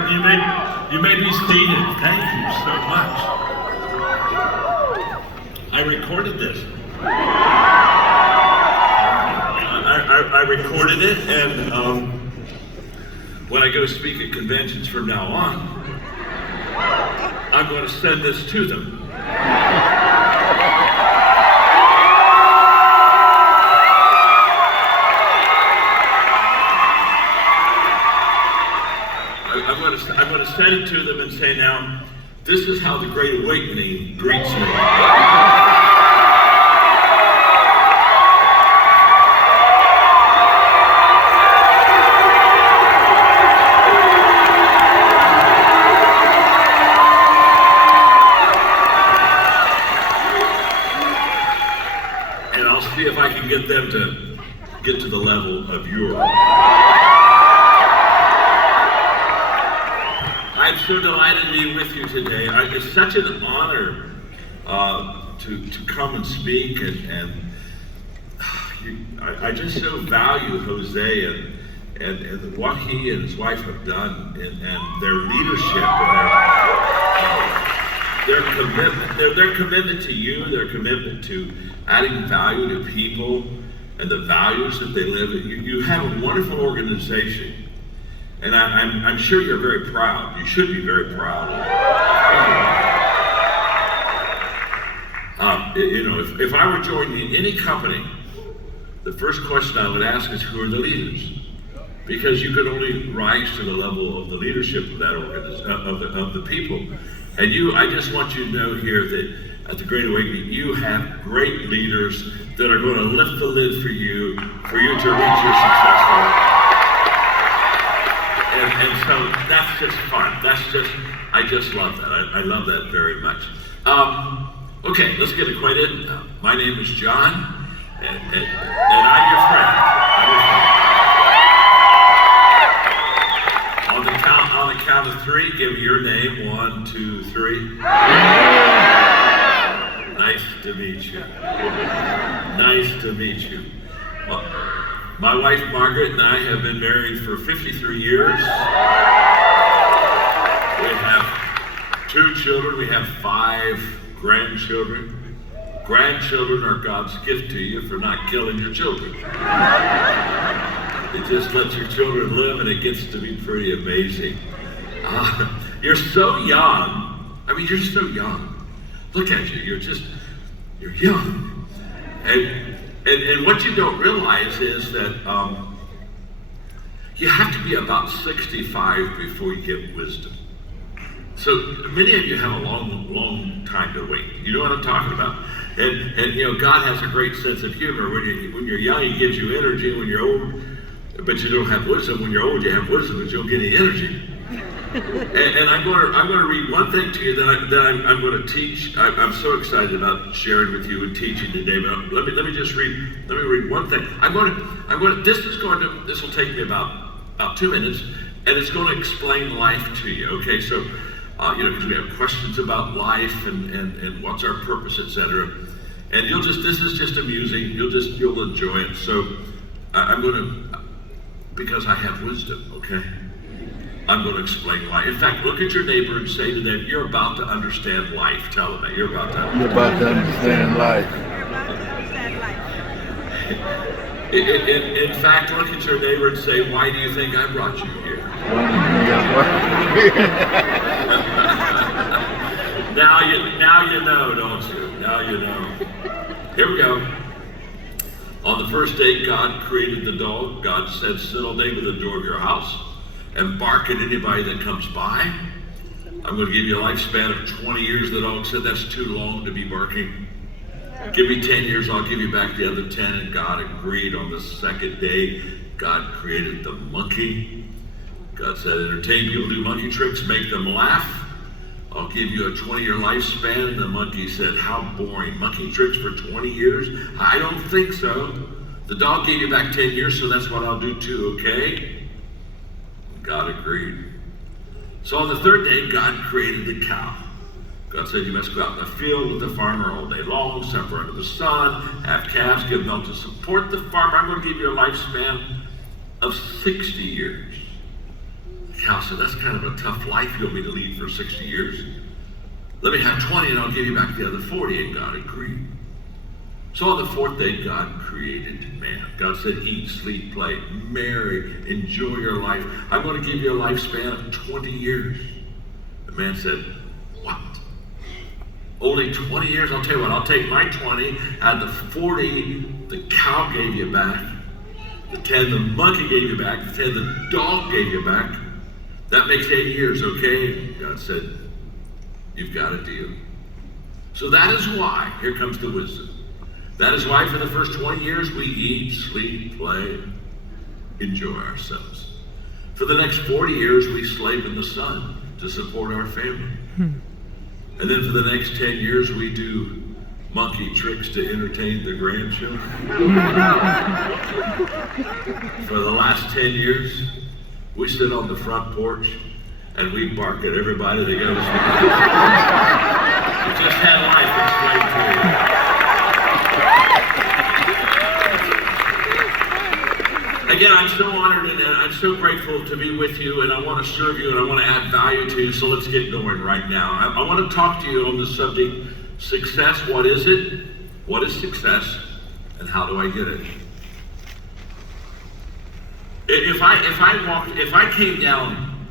You may be seated. Thank you so much. I recorded this. I recorded it, and when I go speak at conventions from now on, I'm going to send this to them. I'm going to send it to them and say, now, this is how the Great Awakening greets me. And I'll see if I can get them to get to the level of your. I'm so delighted to be with you today. It's such an honor to come and speak, and I just so value Jose and what he and his wife have done, and their leadership and their commitment, their commitment to you, their commitment to adding value to people and the values that they live. You have a wonderful organization. And I'm sure you're very proud. You should be very proud of it. If I were joining any company, the first question I would ask is, who are the leaders? Because you could only rise to the level of the leadership of that of the people. And I just want you to know here that at the Great Awakening, you have great leaders that are going to lift the lid for you to reach your successful. And so that's just fun. I just love that. I love that very much. Okay, let's get acquainted. My name is John, and I'm your friend. On the count of three, give me your name. 1, 2, 3. Nice to meet you. Nice to meet you. Well, my wife Margaret and I have been married for 53 years. We have 2 children. We have 5 grandchildren. Grandchildren are God's gift to you for not killing your children. It just lets your children live, and it gets to be pretty amazing. You're so young. I mean, you're so young. Look at you. You're young. And what you don't realize is that you have to be about 65 before you get wisdom. So many of you have a long time to wait. You know what I'm talking about? And God has a great sense of humor. When you're young, He gives you energy. When you're old, but you don't have wisdom. When you're old, you have wisdom, but you don't get any energy. And I'm going to read one thing to you that I'm going to teach. I'm so excited about sharing with you and teaching today. But let me read one thing. This will take me about 2 minutes, and it's going to explain life to you. Okay, so because we have questions about life and what's our purpose, etc. And this is just amusing. You'll enjoy it. So I'm going to, because I have wisdom. Okay. I'm going to explain life. In fact, look at your neighbor and say to them, you're about to understand life. Tell them that. You're about to understand life. In fact, look at your neighbor and say, why do you think I brought you here? Now you know, don't you? Now you know. Here we go. On the first day God created the dog, God said, sit all day by the door of your house and bark at anybody that comes by. I'm going to give you a lifespan of 20 years. The dog said, that's too long to be barking. Give me 10 years, I'll give you back the other 10. And God agreed. On the second day, God created the monkey. God said, entertain people, do monkey tricks, make them laugh. I'll give you a 20-year lifespan. And the monkey said, how boring. Monkey tricks for 20 years? I don't think so. The dog gave you back 10 years, so that's what I'll do too, okay? God agreed. So on the third day, God created the cow. God said, you must go out in the field with the farmer all day long, suffer under the sun, have calves, give milk to support the farmer. I'm going to give you a lifespan of 60 years. Cal said, that's kind of a tough life you want me to lead for 60 years. Let me have 20 and I'll give you back the other 40. And God agreed. So on the fourth day, God created man. God said, eat, sleep, play, marry, enjoy your life. I'm going to give you a lifespan of 20 years. The man said, what? Only 20 years? I'll tell you what, I'll take my 20, add the 40 the cow gave you back, the 10 the monkey gave you back, the 10 the dog gave you back. That makes 80 years, okay? God said, you've got a deal. So that is why, here comes the wisdom. That is why for the first 20 years we eat, sleep, play, enjoy ourselves. For the next 40 years we slave in the sun to support our family. And then for the next 10 years we do monkey tricks to entertain the grandchildren. For the last 10 years, we sit on the front porch and we bark at everybody that goes by. We just had life explained to you. Again, I'm so honored and I'm so grateful to be with you, and I want to serve you and I want to add value to you, so let's get going right now. I want to talk to you on the subject, success. What is it? What is success? And how do I get it? If I came down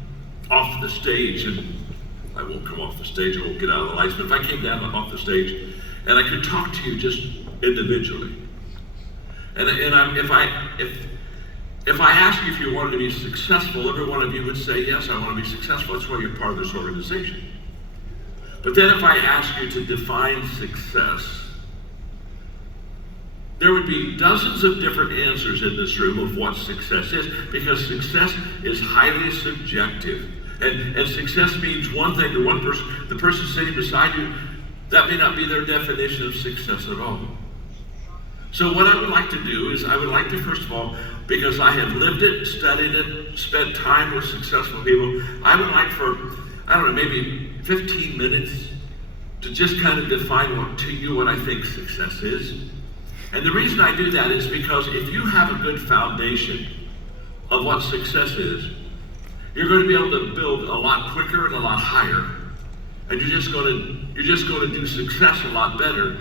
off the stage, and I won't come off the stage, I won't get out of the lights, but if I came down off the stage and I could talk to you just individually, and if I asked you if you wanted to be successful, every one of you would say, yes, I want to be successful. That's why you're part of this organization. But then if I asked you to define success, there would be dozens of different answers in this room of what success is, because success is highly subjective. And success means one thing to one person. The person sitting beside you, that may not be their definition of success at all. So what I would like to do is I would like to, first of all, because I have lived it, studied it, spent time with successful people, I would like for, I don't know, maybe 15 minutes to just kind of define what I think success is. And the reason I do that is because if you have a good foundation of what success is, you're going to be able to build a lot quicker and a lot higher. And you're just going to do success a lot better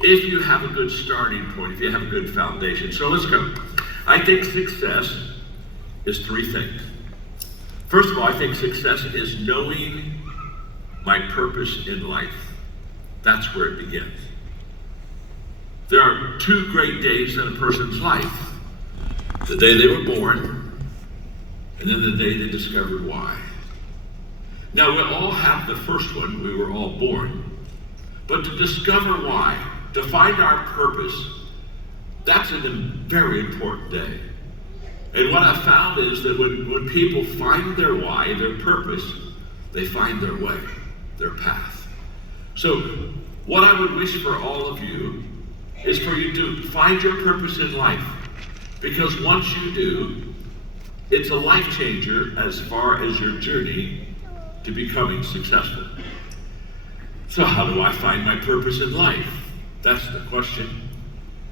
if you have a good starting point, if you have a good foundation. So let's go. I think success is three things. First of all, I think success is knowing my purpose in life. That's where it begins. There are two great days in a person's life. The day they were born, and then the day they discovered why. Now, we all have the first one, we were all born. But to discover why, to find our purpose, that's a very important day. And what I found is that when people find their why, their purpose, they find their way, their path. So what I would wish for all of you is for you to find your purpose in life. Because once you do, it's a life changer as far as your journey to becoming successful. So how do I find my purpose in life? That's the question.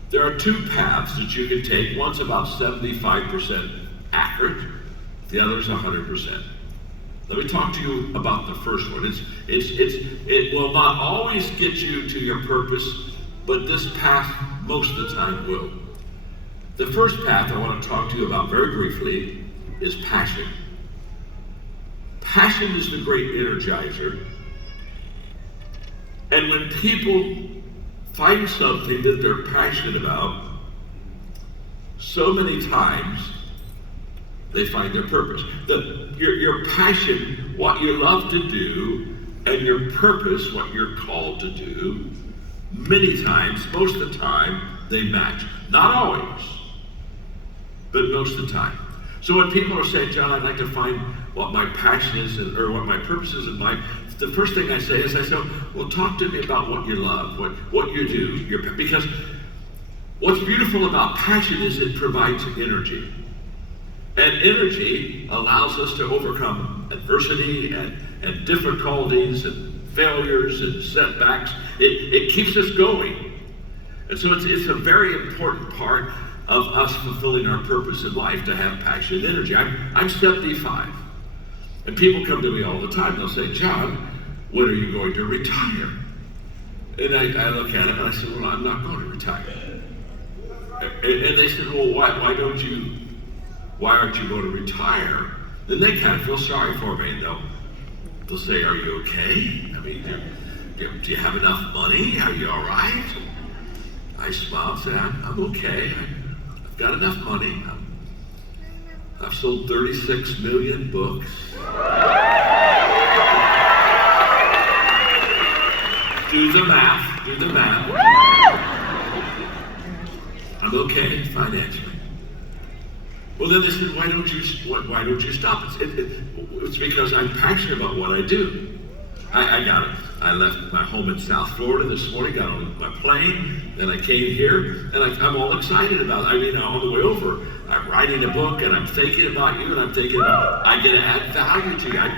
There are two paths that you can take. One's about 75% accurate, the other's 100%. Let me talk to you about the first one. It will not always get you to your purpose, but this path most of the time will. The first path I want to talk to you about very briefly is passion. Passion is the great energizer. And when people find something that they're passionate about, so many times they find their purpose. Your passion, what you love to do, and your purpose, what you're called to do, many times, most of the time, they match. Not always, but most of the time. So when people are saying, John, I'd like to find what my passion is or what my purpose is in life, the first thing I say is, well, talk to me about what you love, what you do. Because what's beautiful about passion is it provides energy. And energy allows us to overcome adversity and difficulties and failures and setbacks. It keeps us going. And so it's a very important part of us fulfilling our purpose in life to have passion and energy. I'm 75. And people come to me all the time. They'll say, John, when are you going to retire? And I look at it and I said, well, I'm not going to retire. And they said, well, why aren't you going to retire? Then they kind of feel sorry for me, and they'll say, are you okay? I mean, do you have enough money? Are you all right? I smile and say, I'm okay. I've got enough money. I've sold 36 million books. Do the math. I'm okay financially. Well, then they said, why don't you stop? It's because I'm passionate about what I do. I got it. I left my home in South Florida this morning, got on my plane, and I came here, and I'm all excited about it. I mean, on the way over, I'm writing a book, and I'm thinking about you, and I'm thinking about, I get to add value to you. I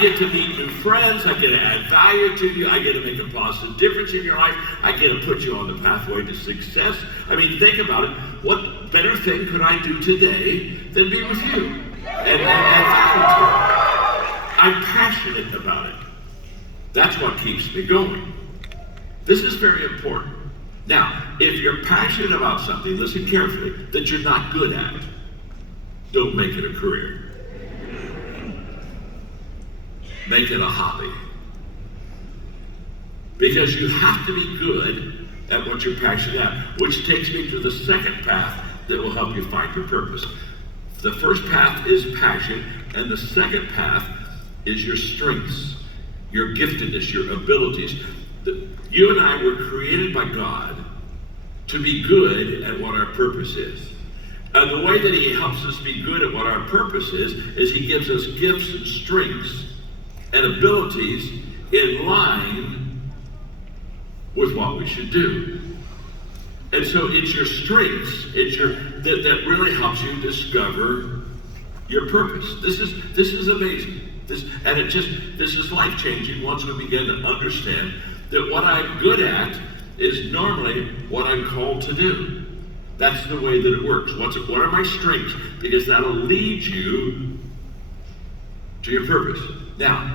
get to meet new friends. I get to add value to you. I get to make a positive difference in your life. I get to put you on the pathway to success. I mean, think about it. What better thing could I do today than be with you and add value to you? I'm passionate about it. That's what keeps me going. This is very important. Now, if you're passionate about something, listen carefully, that you're not good at, don't make it a career. Make it a hobby. Because you have to be good at what you're passionate at, which takes me to the second path that will help you find your purpose. The first path is passion, and the second path is your strengths, your giftedness, your abilities. You and I were created by God to be good at what our purpose is. And the way that he helps us be good at what our purpose is he gives us gifts and strengths and abilities in line with what we should do. And so it's your strengths, that really helps you discover your purpose. This is amazing. This is life-changing once we begin to understand that what I'm good at is normally what I'm called to do. That's the way that it works. What are my strengths? Because that'll lead you to your purpose. Now,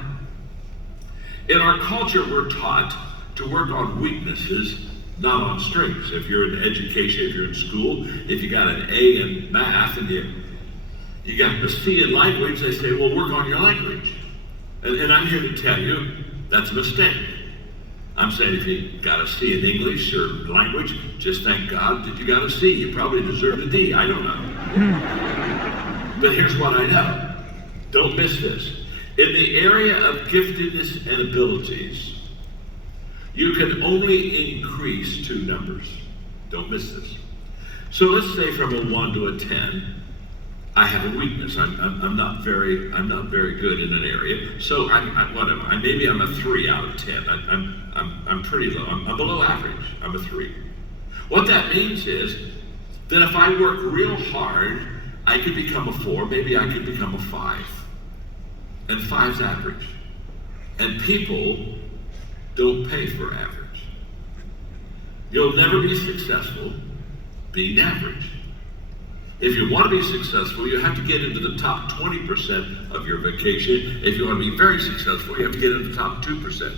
in our culture, we're taught to work on weaknesses, not on strengths. If you're in education, if you're in school, if you got an A in math and you got a C in language, they say, well, work on your language. And I'm here to tell you, that's a mistake. I'm saying if you got a C in English or language, just thank God that you got a C. You probably deserve a D, I don't know. But here's what I know. Don't miss this. In the area of giftedness and abilities, you can only increase two numbers. Don't miss this. So let's say from a 1 to a 10, I have a weakness. I'm not very good in an area. So whatever. Maybe I'm a 3 out of 10. I'm pretty low. I'm below average. I'm a 3. What that means is that if I work real hard, I could become a 4. Maybe I could become a 5. And 5's average. And people don't pay for average. You'll never be successful being average. If you want to be successful, you have to get into the top 20% of your vacation. If you want to be very successful, you have to get into the top 2%.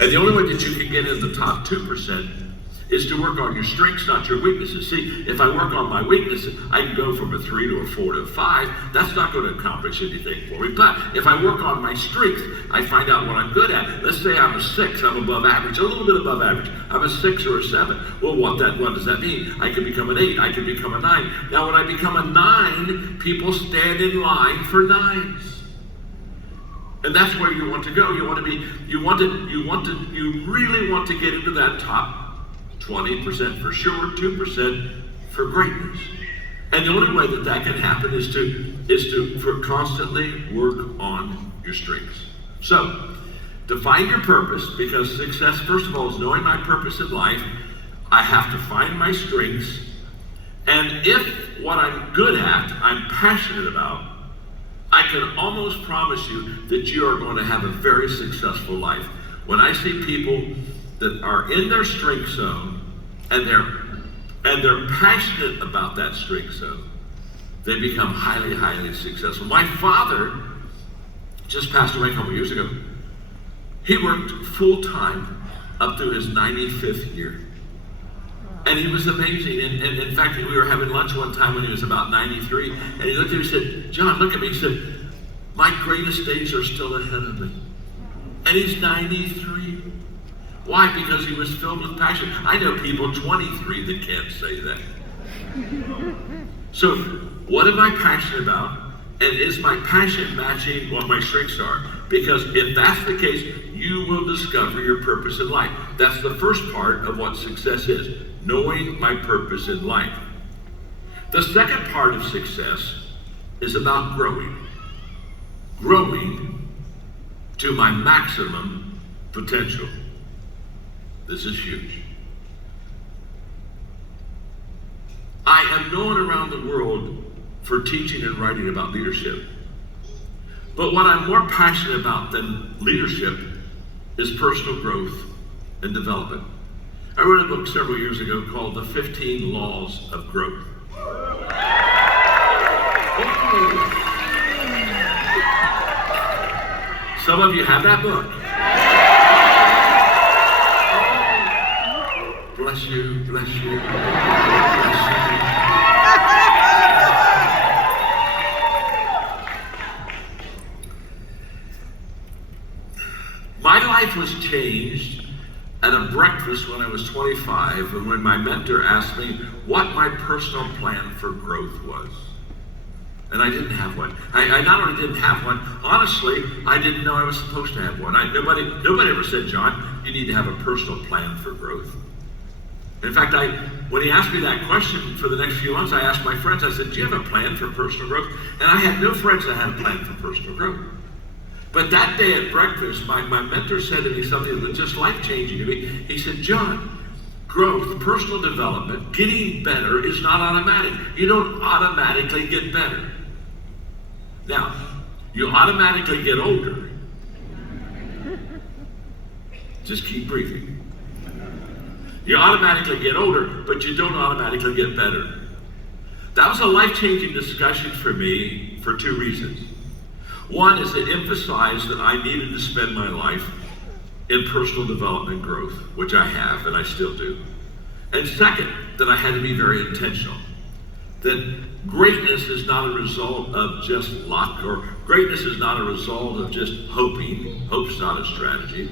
And the only way that you can get into the top 2% is to work on your strengths, not your weaknesses. See, if I work on my weaknesses, I can go from a 3 to a 4 to a 5. That's not going to accomplish anything for me. But if I work on my strengths, I find out what I'm good at. Let's say I'm a 6, I'm above average, a little bit above average. I'm a 6 or a 7. Well, what does that mean? I can become an 8, I can become a 9. Now, when I become a 9, people stand in line for 9s. And that's where you want to go. You really want to get into that top 20% for sure, 2% for greatness. And the only way that that can happen is to constantly work on your strengths. So, to find your purpose, because success, first of all, is knowing my purpose in life, I have to find my strengths. And if what I'm good at, I'm passionate about, I can almost promise you that you are going to have a very successful life. When I see people that are in their strength zone and they're and they're passionate about that strength zone, they become highly, highly successful. My father just passed away a couple years ago. He worked full-time up through his 95th year. And he was amazing. And in fact, we were having lunch one time when he was about 93, and he looked at me and said, John, look at me. He said, my greatest days are still ahead of me. And he's 93. Why? Because he was filled with passion. I know people 23 that can't say that. So, what am I passionate about? And is my passion matching what my strengths are? Because if that's the case, you will discover your purpose in life. That's the first part of what success is, knowing my purpose in life. The second part of success is about growing. Growing to my maximum potential. This is huge. I am known around the world for teaching and writing about leadership. But what I'm more passionate about than leadership is personal growth and development. I wrote a book several years ago called The 15 Laws of Growth. Some of you have that book. Bless you, bless you, bless you. My life was changed at a breakfast when I was 25, and when my mentor asked me what my personal plan for growth was. And I didn't have one. I not only didn't have one, honestly, I didn't know I was supposed to have one. Nobody ever said, John, you need to have a personal plan for growth. In fact, when he asked me that question for the next few months, I asked my friends, I said, do you have a plan for personal growth? And I had no friends that had a plan for personal growth. But that day at breakfast, my mentor said to me something that was just life-changing to me. He said, John, growth, personal development, getting better is not automatic. You don't automatically get better. Now, you automatically get older. Just keep breathing. You automatically get older, but you don't automatically get better. That was a life-changing discussion for me for two reasons. One is it emphasized that I needed to spend my life in personal development growth, which I have and I still do. And second, that I had to be very intentional. That greatness is not a result of just luck, or greatness is not a result of just hoping. Hope's not a strategy.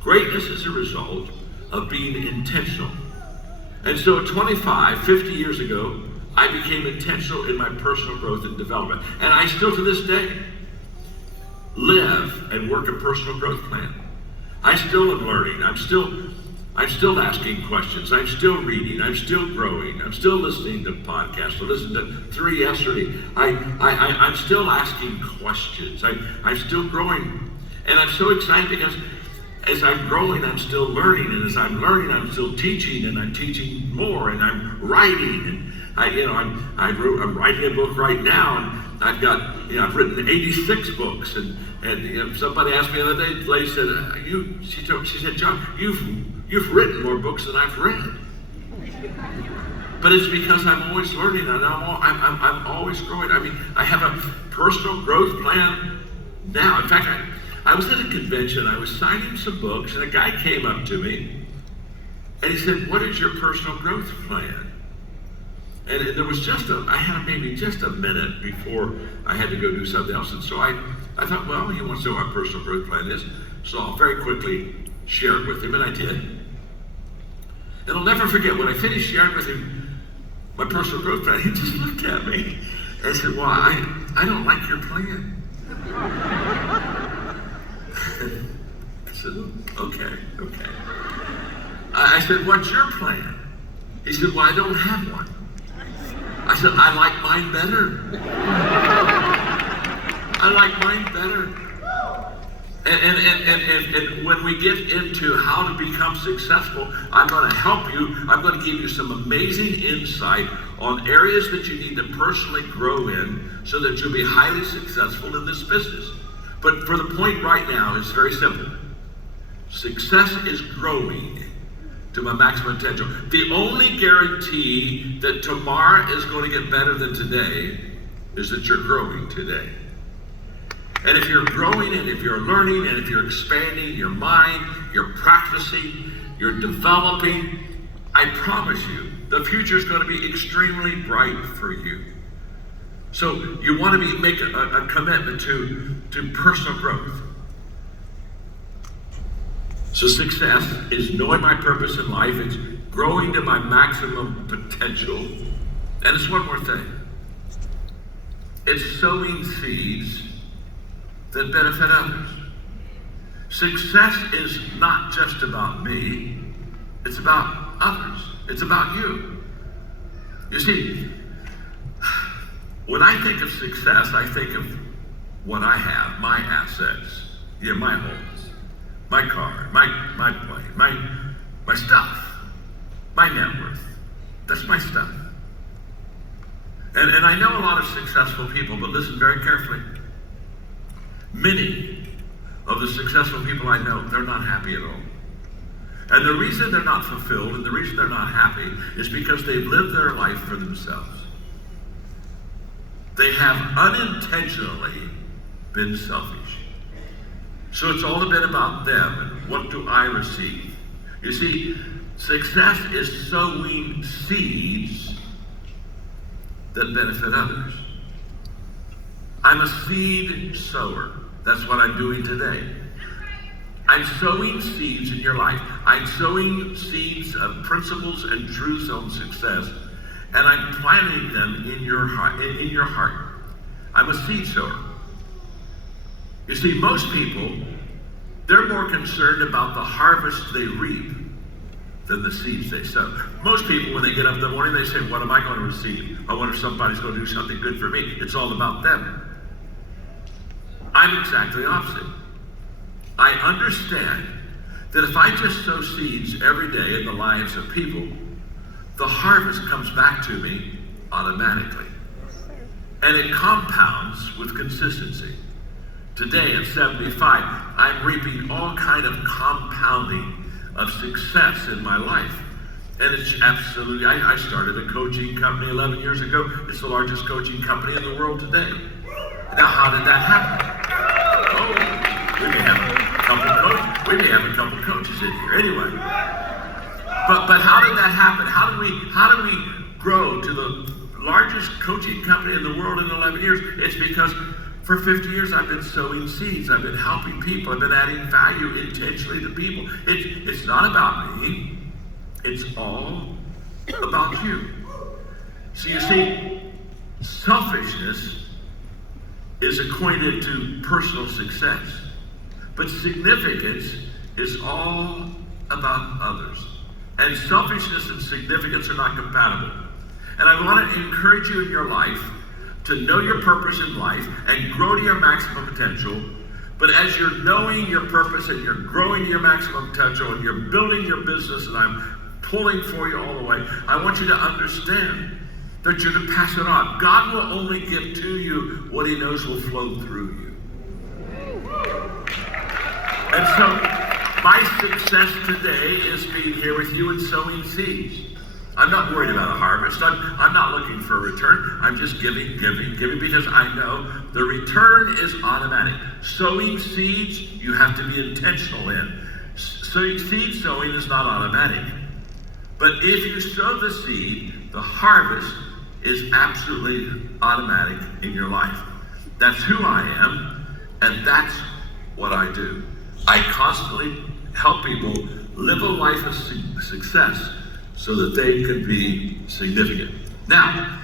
Greatness is a result of being intentional. And so at 25, 50 years ago, I became intentional in my personal growth and development. And I still to this day live and work a personal growth plan. I still am learning. I'm still asking questions. I'm still reading. I'm still growing. I'm still listening to podcasts. I listened to 3 yesterday. I'm still asking questions. I'm still growing. And I'm so excited because as I'm growing, I'm still learning. And as I'm learning, I'm still teaching. And I'm teaching more. And I'm writing. And I'm writing a book right now. And I've written 86 books. And somebody asked me the other day, the lady said, she said, John, you've written more books than I've read. But it's because I'm always learning and I'm always growing. I mean, I have a personal growth plan now. In fact, I was at a convention, I was signing some books, and a guy came up to me and he said, what is your personal growth plan? And there was I had maybe just a minute before I had to go do something else. And so I thought, well, he wants to know what my personal growth plan is. So I'll very quickly share it with him, and I did. And I'll never forget, when I finished sharing with him my personal growth plan, he just looked at me and said, well, I don't like your plan. I said, okay. I said, what's your plan? He said, well, I don't have one. I said, I like mine better. I like mine better. And when we get into how to become successful, I'm going to help you. I'm going to give you some amazing insight on areas that you need to personally grow in so that you'll be highly successful in this business. But for the point right now, it's very simple. Success is growing to my maximum potential. The only guarantee that tomorrow is going to get better than today is that you're growing today. And if you're growing, and if you're learning, and if you're expanding your mind, you're practicing, you're developing, I promise you, the future is going to be extremely bright for you. So you want to make a commitment to personal growth. So success is knowing my purpose in life. It's growing to my maximum potential. And it's one more thing. It's sowing seeds that benefit others. Success is not just about me. It's about others. It's about you. You see, when I think of success, I think of what I have, my assets, my homes, my car, my plane, my stuff, my net worth. That's my stuff. And I know a lot of successful people, but listen very carefully. Many of the successful people I know, they're not happy at all. And the reason they're not fulfilled and the reason they're not happy is because they've lived their life for themselves. They have unintentionally been selfish. So it's all a bit about them and what do I receive. You see, success is sowing seeds that benefit others. I'm a seed sower. That's what I'm doing today. I'm sowing seeds in your life. I'm sowing seeds of principles and truths on success, and I'm planting them in your heart. I'm a seed sower. You see, most people, they're more concerned about the harvest they reap than the seeds they sow. Most people, when they get up in the morning, they say, what am I going to receive? I wonder if somebody's going to do something good for me. It's all about them. I'm exactly opposite. I understand that if I just sow seeds every day in the lives of people, the harvest comes back to me automatically. And it compounds with consistency. Today at 75, I'm reaping all kind of compounding of success in my life. And it's absolutely, I started a coaching company 11 years ago. It's the largest coaching company in the world today. Now, how did that happen? Oh, we may have a couple coaches in here. Anyway, but how did that happen? How did we grow to the largest coaching company in the world in 11 years? It's because for 50 years I've been sowing seeds. I've been helping people. I've been adding value intentionally to people. It's not about me. It's all about you. So you see, selfishness is acquainted to personal success, but significance is all about others. And selfishness and significance are not compatible. And I want to encourage you in your life to know your purpose in life and grow to your maximum potential. But as you're knowing your purpose and you're growing to your maximum potential and you're building your business, and I'm pulling for you all the way, I want you to understand that you're to pass it on. God will only give to you what he knows will flow through you. And so my success today is being here with you and sowing seeds. I'm not worried about a harvest. I'm not looking for a return. I'm just giving because I know the return is automatic. Sowing seeds, you have to be intentional in. Seed sowing is not automatic. But if you sow the seed, the harvest is absolutely automatic in your life. That's who I am, and that's what I do. I constantly help people live a life of success so that they can be significant. Now,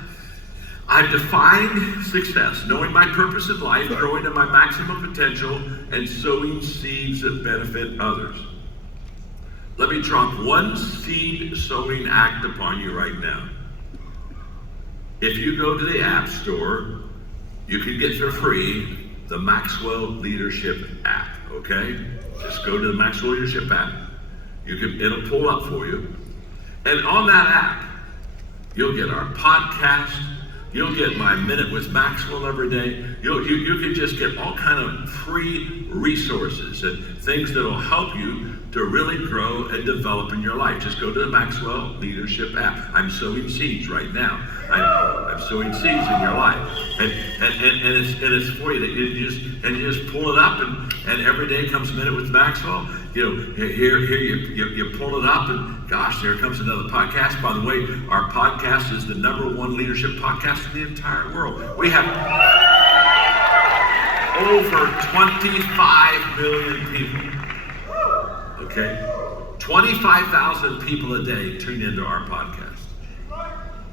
I've defined success, knowing my purpose in life, growing to my maximum potential, and sowing seeds that benefit others. Let me drop one seed sowing act upon you right now. If you go to the App Store, you can get for free the Maxwell Leadership app, okay? Just go to the Maxwell Leadership app. It'll pull up for you. And on that app, you'll get our podcast, You'll get my Minute with Maxwell every day. You can just get all kind of free resources and things that will help you to really grow and develop in your life. Just go to the Maxwell Leadership app. I'm sowing seeds right now. I'm sowing seeds in your life, and it's for you. You just pull it up, and every day comes Minute with Maxwell. Here you pull it up, and gosh, there comes another podcast. By the way, our podcast is the #1 leadership podcast in the entire world. We have over 25 million people. Okay, 25,000 people a day tune into our podcast.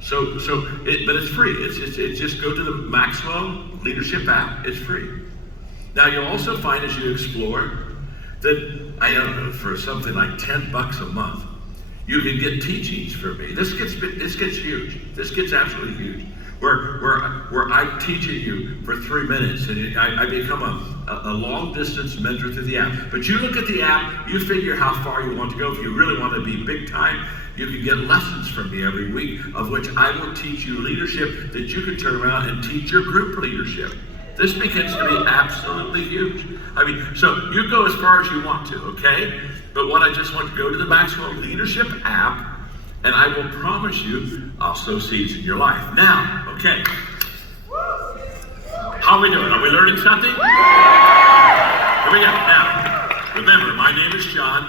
But it's free. It's just go to the Maxwell Leadership app. It's free. Now you'll also find as you explore that, I don't know, for something like $10 a month, you can get teachings from me. This gets huge. This gets absolutely huge. Where I'm teaching you for 3 minutes, and I become a long distance mentor through the app. But you look at the app, you figure how far you want to go. If you really want to be big time, you can get lessons from me every week, of which I will teach you leadership that you can turn around and teach your group leadership. This begins to be absolutely huge. I mean, so you go as far as you want to, okay? But what I just want to go to the Maxwell Leadership app, and I will promise you, I'll sow seeds in your life. Now, okay. How are we doing? Are we learning something? Here we go. Now, remember, my name is John,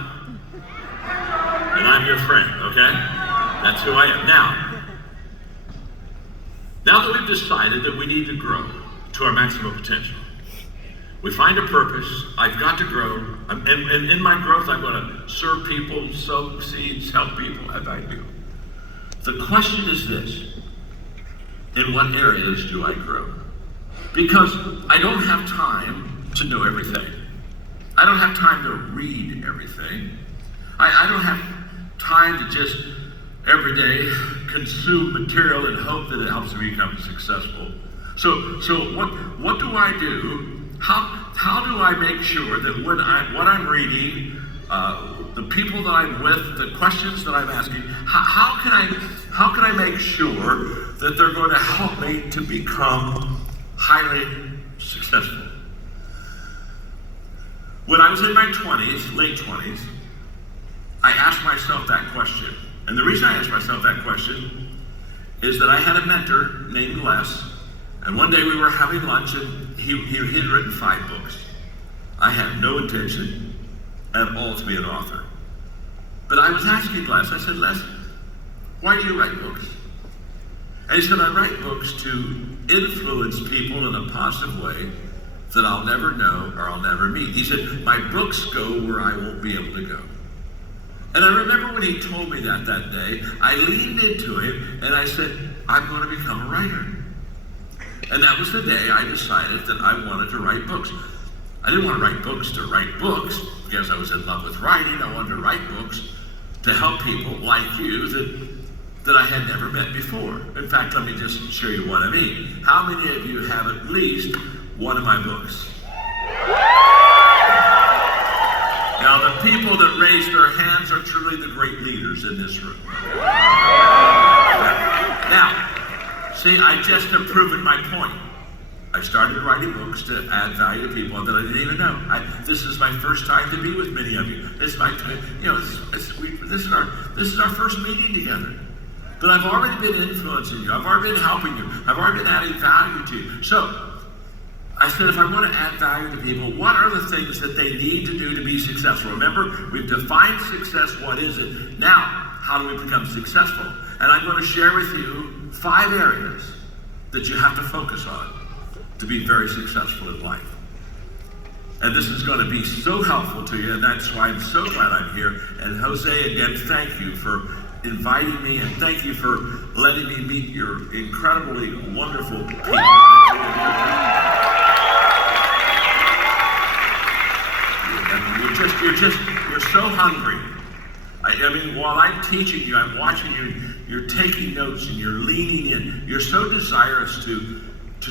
and I'm your friend, okay? That's who I am. Now that we've decided that we need to grow to our maximum potential, we find a purpose. I've got to grow. And in my growth, I'm going to serve people, sow seeds, help people, add value. The question is this: in what areas do I grow? Because I don't have time to know everything. I don't have time to read everything. I don't have time to just every day consume material and hope that it helps me become successful. So what do I do? How do I make sure that what I'm reading, the people that I'm with, the questions that I'm asking, how can I make sure that they're going to help me to become highly successful? When I was in my 20s, late 20s, I asked myself that question. And the reason I asked myself that question is that I had a mentor named Les, and one day we were having lunch, and he had written 5 books. I had no intention at all to be an author. But I was asking Les, I said, Les, why do you write books? And he said, I write books to influence people in a positive way that I'll never know or I'll never meet. He said, my books go where I won't be able to go. And I remember when he told me that day, I leaned into him and I said, I'm going to become a writer. And that was the day I decided that I wanted to write books. I didn't want to write books to write books because I was in love with writing. I wanted to write books to help people like you that I had never met before. In fact, let me just show you what I mean. How many of you have at least one of my books? Now, the people that raised their hands are truly the great leaders in this room. Now, see, I just have proven my point. I started writing books to add value to people that I didn't even know. This is my first time to be with many of you. This is my, this is our first meeting together. But I've already been influencing you. I've already been helping you. I've already been adding value to you. So I said, if I want to add value to people, what are the things that they need to do to be successful? Remember, we've defined success. What is it? Now, how do we become successful? And I'm going to share with you 5 areas that you have to focus on to be very successful in life. And this is going to be so helpful to you, and that's why I'm so glad I'm here. And Jose, again, thank you for inviting me, and thank you for letting me meet your incredibly wonderful people. You're so hungry. I mean, while I'm teaching you, I'm watching you, you're taking notes and you're leaning in. You're so desirous to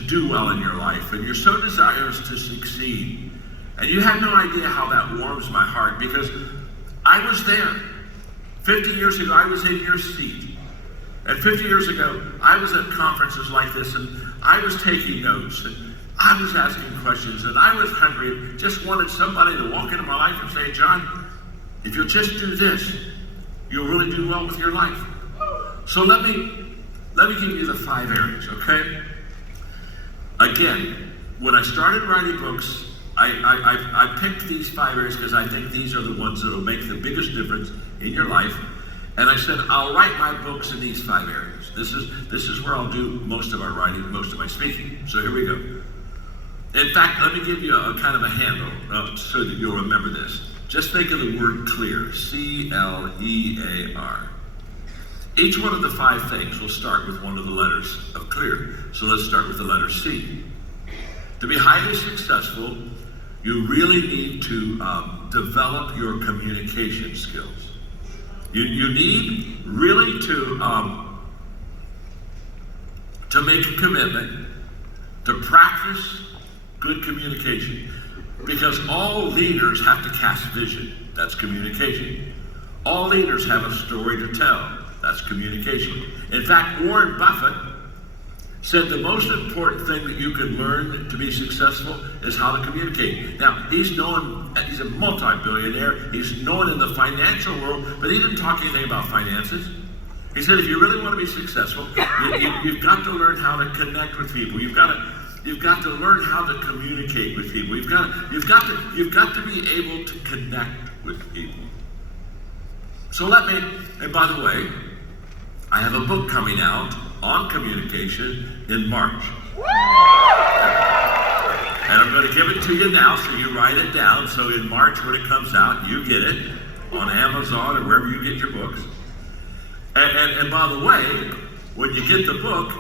do well in your life, and you're so desirous to succeed. And you have no idea how that warms my heart, because I was there. 50 years ago, I was in your seat. And 50 years ago, I was at conferences like this, and I was taking notes, and I was asking questions, and I was hungry, just wanted somebody to walk into my life and say, John, if you'll just do this, you'll really do well with your life. So let me give you the 5 areas, okay? Again, when I started writing books, I picked these 5 areas because I think these are the ones that will make the biggest difference in your life. And I said, I'll write my books in these 5 areas. This is where I'll do most of our writing, most of my speaking. So here we go. In fact, let me give you a kind of a handle so that you'll remember this. Just think of the word clear, C-L-E-A-R. Each one of the 5 things will start with one of the letters of clear. So let's start with the letter C. To be highly successful, you really need to develop your communication skills. You need really to make a commitment to practice good communication, because all leaders have to cast vision. That's communication. All leaders have a story to tell. That's communication. In fact, Warren Buffett said the most important thing that you can learn to be successful is how to communicate. Now, he's a multi-billionaire, he's known in the financial world, but he didn't talk anything about finances. He said, if you really want to be successful, you've got to learn how to connect with people. You've got to learn how to communicate with people. You've got to be able to connect with people. So and by the way, I have a book coming out on communication in March. And I'm going to give it to you now, so you write it down. So in March, when it comes out, you get it on Amazon or wherever you get your books. And by the way, when you get the book,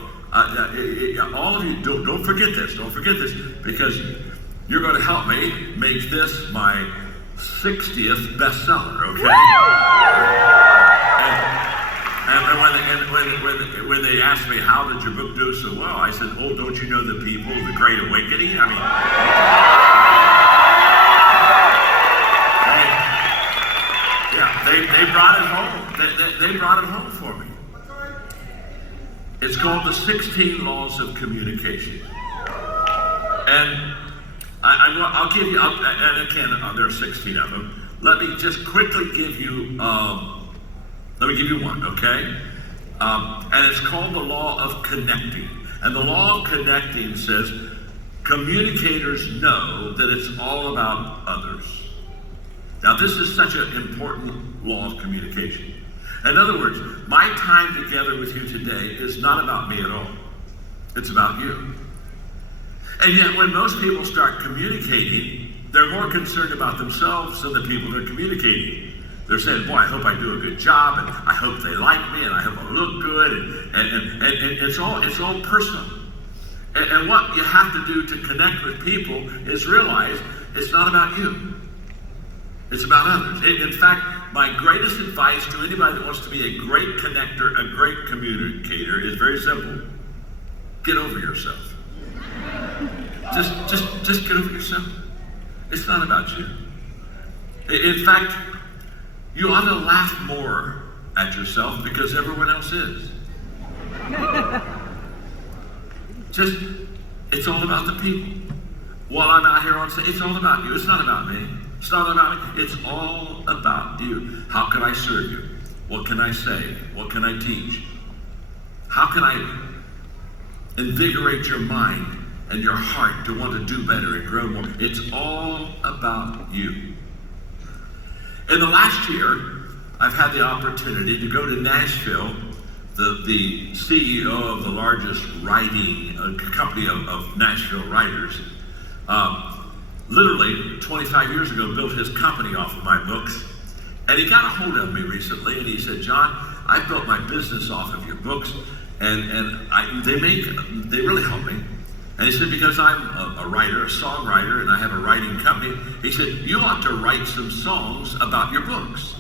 all of you, don't forget this. Don't forget this, because you're going to help me make this my 60th bestseller, okay? And when they asked me, how did your book do so well? I said, oh, don't you know the people, the Great Awakening? They brought it home. They brought it home for me. It's called The 16 Laws of Communication. And I'll give you, and again, there are 16 of them. Let me just quickly give you, one, okay? And it's called the law of connecting. And the law of connecting says, communicators know that it's all about others. Now, this is such an important law of communication. In other words, my time together with you today is not about me at all. It's about you. And yet, when most people start communicating, they're more concerned about themselves than the people they're communicating. They're saying, boy, I hope I do a good job, and I hope they like me, and I hope I look good, and it's all personal. And what you have to do to connect with people is realize it's not about you. It's about others. In fact, my greatest advice to anybody that wants to be a great connector, a great communicator, is very simple. Get over yourself. Just get over yourself. It's not about you. In fact, you ought to laugh more at yourself because everyone else is. It's all about the people. While I'm out here on stage, it's all about you. It's not about me. It's not about me. It's all about you. How can I serve you? What can I say? What can I teach? How can I invigorate your mind and your heart to want to do better and grow more? It's all about you. In the last year, I've had the opportunity to go to Nashville. The CEO of the largest writing company of Nashville writers, literally 25 years ago, built his company off of my books. And he got a hold of me recently, and he said, John, I built my business off of your books, and they really help me. And he said, because I'm a writer, a songwriter, and I have a writing company, he said, you ought to write some songs about your books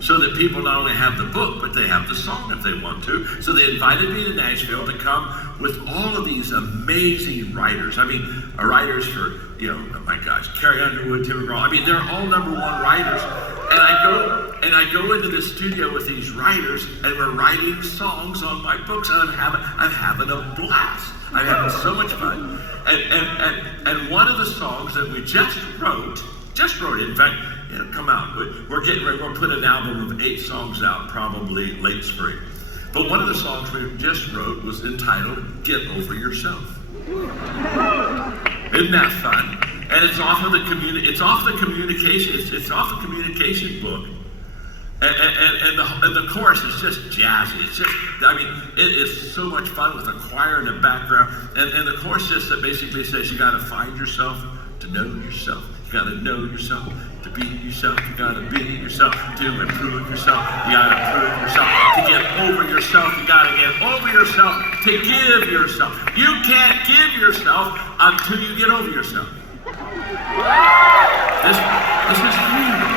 so that people not only have the book, but they have the song if they want to. So they invited me to Nashville to come with all of these amazing writers. Writers for, my gosh, Carrie Underwood, Tim McGraw. They're all #1 writers. I go into the studio with these writers, and we're writing songs on my books, and I'm having a blast. I'm having so much fun. And one of the songs that we just wrote it, in fact, it'll come out. We're getting ready, we'll put an album of 8 songs out, probably late spring. But one of the songs we just wrote was entitled "Get Over Yourself." Isn't that fun? And it's off of the communication book. And the chorus is just jazzy. It's just, it is so much fun with a choir in the background. And the chorus just that basically says you got to find yourself to know yourself. You got to know yourself to be yourself. You got to be yourself to improve yourself. You got to improve yourself to get over yourself. You got to get over yourself to give yourself. You can't give yourself until you get over yourself. This is huge.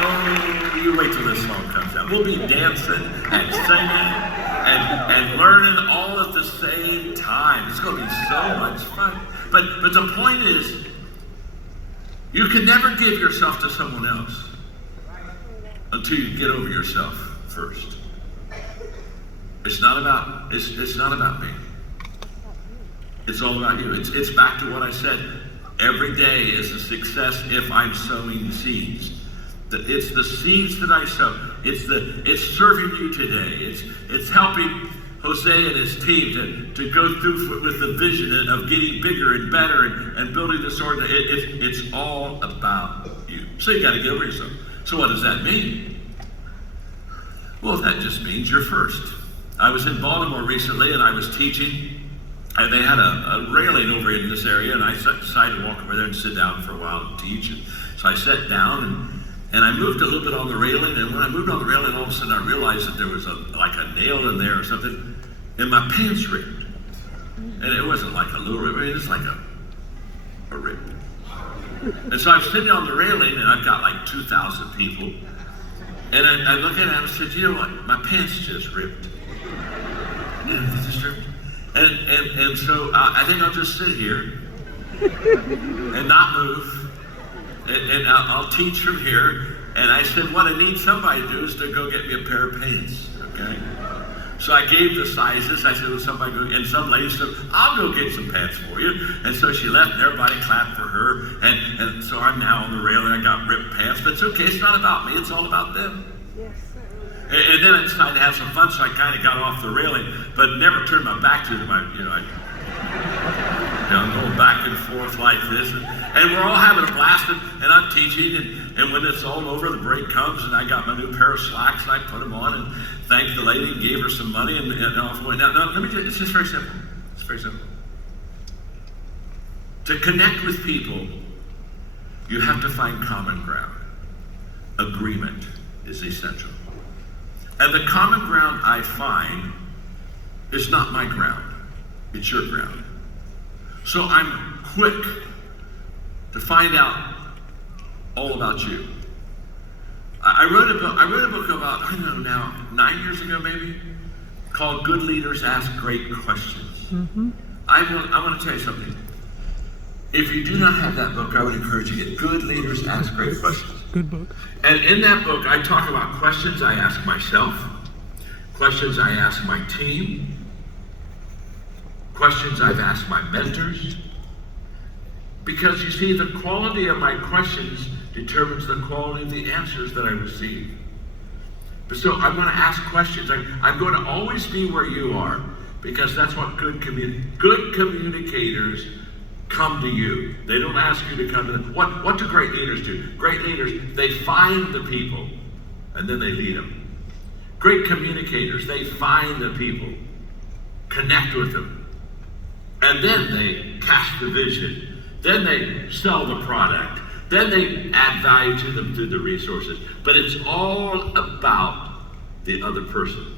Oh, you wait till this song comes out. We'll be dancing and singing and learning all at the same time. It's going to be so much fun. But the point is, you can never give yourself to someone else until you get over yourself first. It's not about me. It's all about you. It's back to what I said. Every day is a success if I'm sowing seeds. It's the seeds that I sow. It's serving you today. It's helping Jose and his team to go through with the vision of getting bigger and better and building this organization. It's all about you. So you got to get over yourself. So what does that mean? Well, that just means you're first. I was in Baltimore recently, and I was teaching. And they had a railing over in this area, and I decided to walk over there and sit down for a while and teach. And so I sat down, and I moved a little bit on the railing, and when I moved on the railing, all of a sudden I realized that there was like a nail in there or something, and my pants ripped. And it wasn't like a little rip, it was like a rip. And so I'm sitting on the railing, and I've got like 2,000 people, and I look at it and I said, you know what, my pants just ripped. And it just ripped. And so I think I'll just sit here and not move, and I'll teach from here. And I said, what I need somebody to do is to go get me a pair of pants, okay? So I gave the sizes. I said, well, somebody go, and some lady said, I'll go get some pants for you. And so she left, and everybody clapped for her. And so I'm now on the railing. I got ripped pants, but it's okay. It's not about me. It's all about them. Yes, sir. And then I decided to have some fun, so I kind of got off the railing, but never turned my back to them. I'm going back and forth like this, and we're all having a blast, and I'm teaching, and when it's all over, the break comes, and I got my new pair of slacks, and I put them on, and thanked the lady, and gave her some money, and off went. Now, let me it's just very simple. It's very simple. To connect with people, you have to find common ground. Agreement is essential. And the common ground I find is not my ground, it's your ground. So I'm quick to find out all about you. I wrote a book about, I don't know now, 9 years ago maybe, called Good Leaders Ask Great Questions. Mm-hmm. I want to tell you something. If you do not have that book, I would encourage you to get Good Leaders Ask Great Questions. Good book. And in that book, I talk about questions I ask myself, questions I ask my team, questions I've asked my mentors. Because you see, the quality of my questions determines the quality of the answers that I receive. So I'm going to ask questions. I'm going to always be where you are, because that's what good communicators come to you. They don't ask you to come to them. What do great leaders do? Great leaders, they find the people, and then they lead them. Great communicators, they find the people, connect with them, and then they cast the vision. Then they sell the product. Then they add value to them through the resources. But it's all about the other person.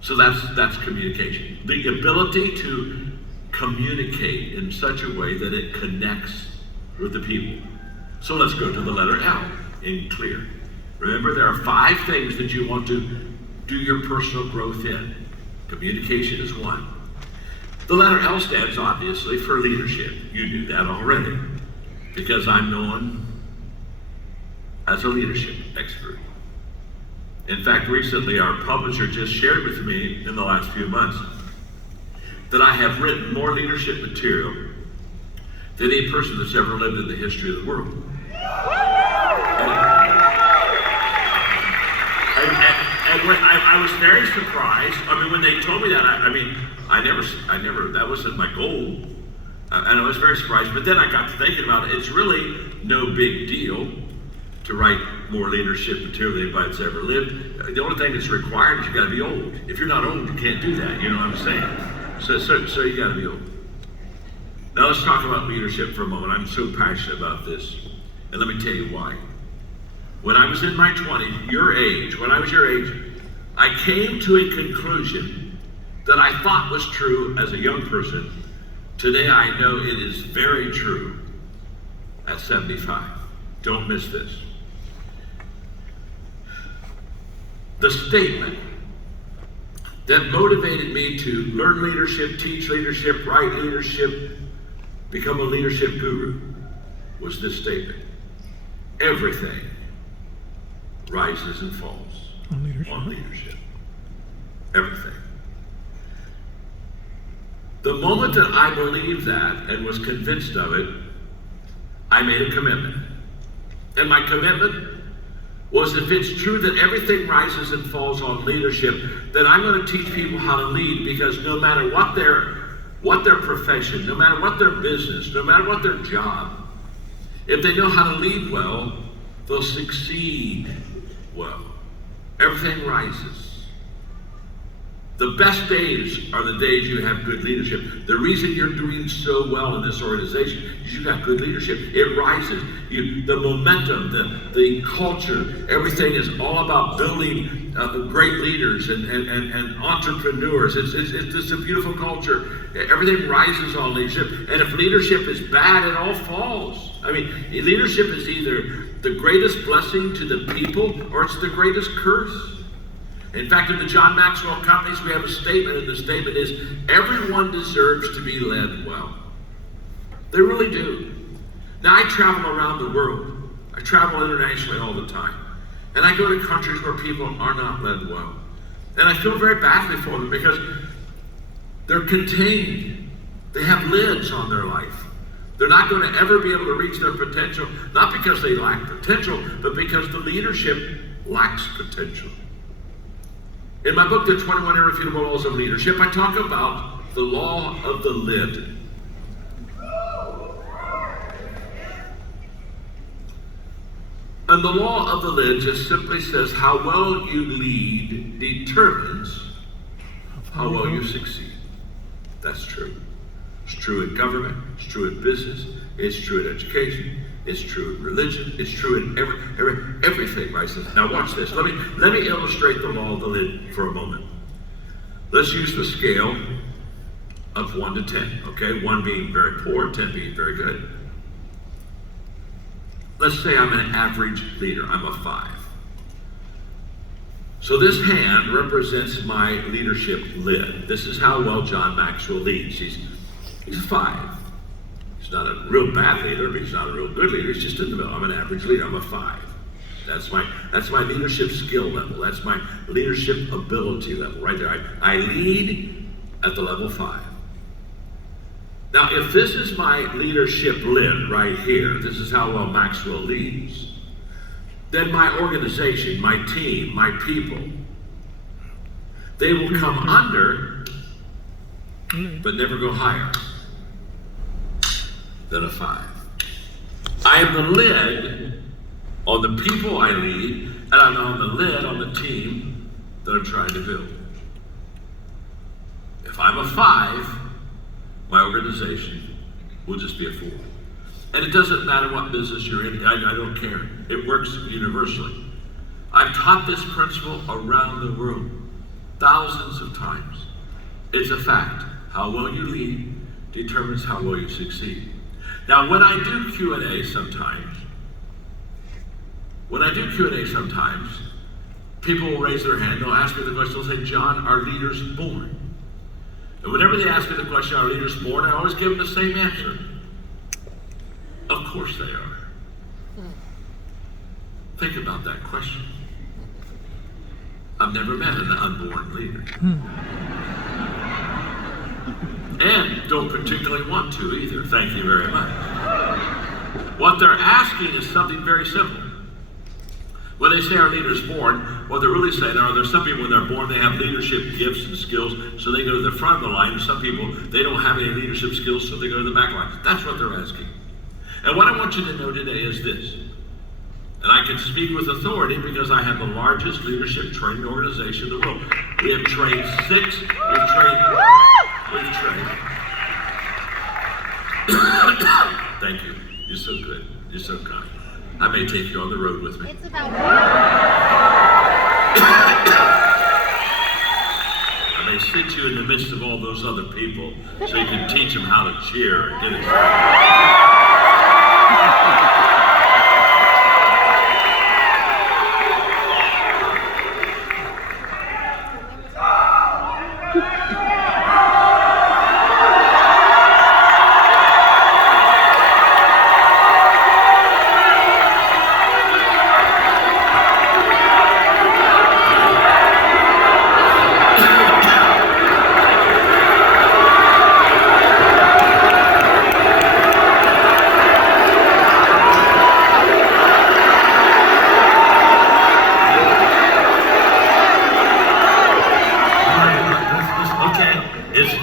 So that's communication. The ability to communicate in such a way that it connects with the people. So let's go to the letter L in clear. Remember, there are 5 things that you want to do your personal growth in. Communication is one. The letter L stands obviously for leadership. You knew that already, because I'm going as a leadership expert. In fact, recently our publisher just shared with me in the last few months that I have written more leadership material than any person that's ever lived in the history of the world. And when I was very surprised. I mean, when they told me that, I never, that wasn't my goal. And I was very surprised. But then I got to thinking about it. It's really no big deal to write more leadership material than anybody's ever lived. The only thing that's required is you gotta be old. If you're not old, you can't do that, you know what I'm saying? So you gotta be old. Now let's talk about leadership for a moment. I'm so passionate about this. And let me tell you why. When I was in my 20s, when I was your age, I came to a conclusion that I thought was true as a young person. Today I know it is very true at 75. Don't miss this. The statement that motivated me to learn leadership, teach leadership, write leadership, become a leadership guru was this statement. Everything rises and falls on leadership. Everything. The moment that I believed that and was convinced of it, I made a commitment. And my commitment was, if it's true that everything rises and falls on leadership, then I'm going to teach people how to lead, because no matter what their profession, no matter what their business, no matter what their job, if they know how to lead well, they'll succeed well. Everything rises. The best days are the days you have good leadership. The reason you're doing so well in this organization is you got good leadership. It rises. The momentum, the culture, everything is all about building great leaders and entrepreneurs. It's just a beautiful culture. Everything rises on leadership. And if leadership is bad, it all falls. I mean, leadership is either the greatest blessing to the people or it's the greatest curse. In fact, in the John Maxwell companies, we have a statement, and the statement is, everyone deserves to be led well. They really do. Now, I travel around the world. I travel internationally all the time. And I go to countries where people are not led well. And I feel very badly for them because they're contained. They have lids on their life. They're not going to ever be able to reach their potential, not because they lack potential, but because the leadership lacks potential. In my book, The 21 Irrefutable Laws of Leadership, I talk about the law of the lid. And the law of the lid just simply says how well you lead determines how well you succeed. That's true. It's true in government, it's true in business, it's true in education, it's true in religion, it's true in everything, right? Now watch this. Let me illustrate the law of the lid for a moment. Let's use the scale of 1 to 10, okay? 1 being very poor, 10 being very good. Let's say I'm an average leader, I'm a 5. So this hand represents my leadership lid. This is how well John Maxwell leads. He's a 5. He's not a real bad leader, but he's not a real good leader. He's just in the middle. I'm an average leader. I'm a 5. That's my leadership skill level. That's my leadership ability level right there. I lead at the level 5. Now, if this is my leadership lid right here, this is how well Maxwell leads, then my organization, my team, my people, they will come under, but never go higher than a 5. I am the lid on the people I lead, and I'm on the lid on the team that I'm trying to build. If I'm a 5, my organization will just be a 4. And it doesn't matter what business you're in, I don't care. It works universally. I've taught this principle around the world thousands of times. It's a fact. How well you lead determines how well you succeed. Now, when I do Q&A sometimes, people will raise their hand, they'll ask me the question, they'll say, John, are leaders born? And whenever they ask me the question, are leaders born, I always give them the same answer. Of course they are. Think about that question. I've never met an unborn leader. And don't particularly want to either. Thank you very much. What they're asking is something very simple. When they say our leader's born, what they're really saying are there's some people when they're born, they have leadership gifts and skills, so they go to the front of the line, and some people, they don't have any leadership skills, so they go to the back line. That's what they're asking. And what I want you to know today is this, and I can speak with authority because I have the largest leadership training organization in the world. We have trained Thank you. You're so good. You're so kind. I may take you on the road with me. It's about I may sit you in the midst of all those other people so you can teach them how to cheer and get excited.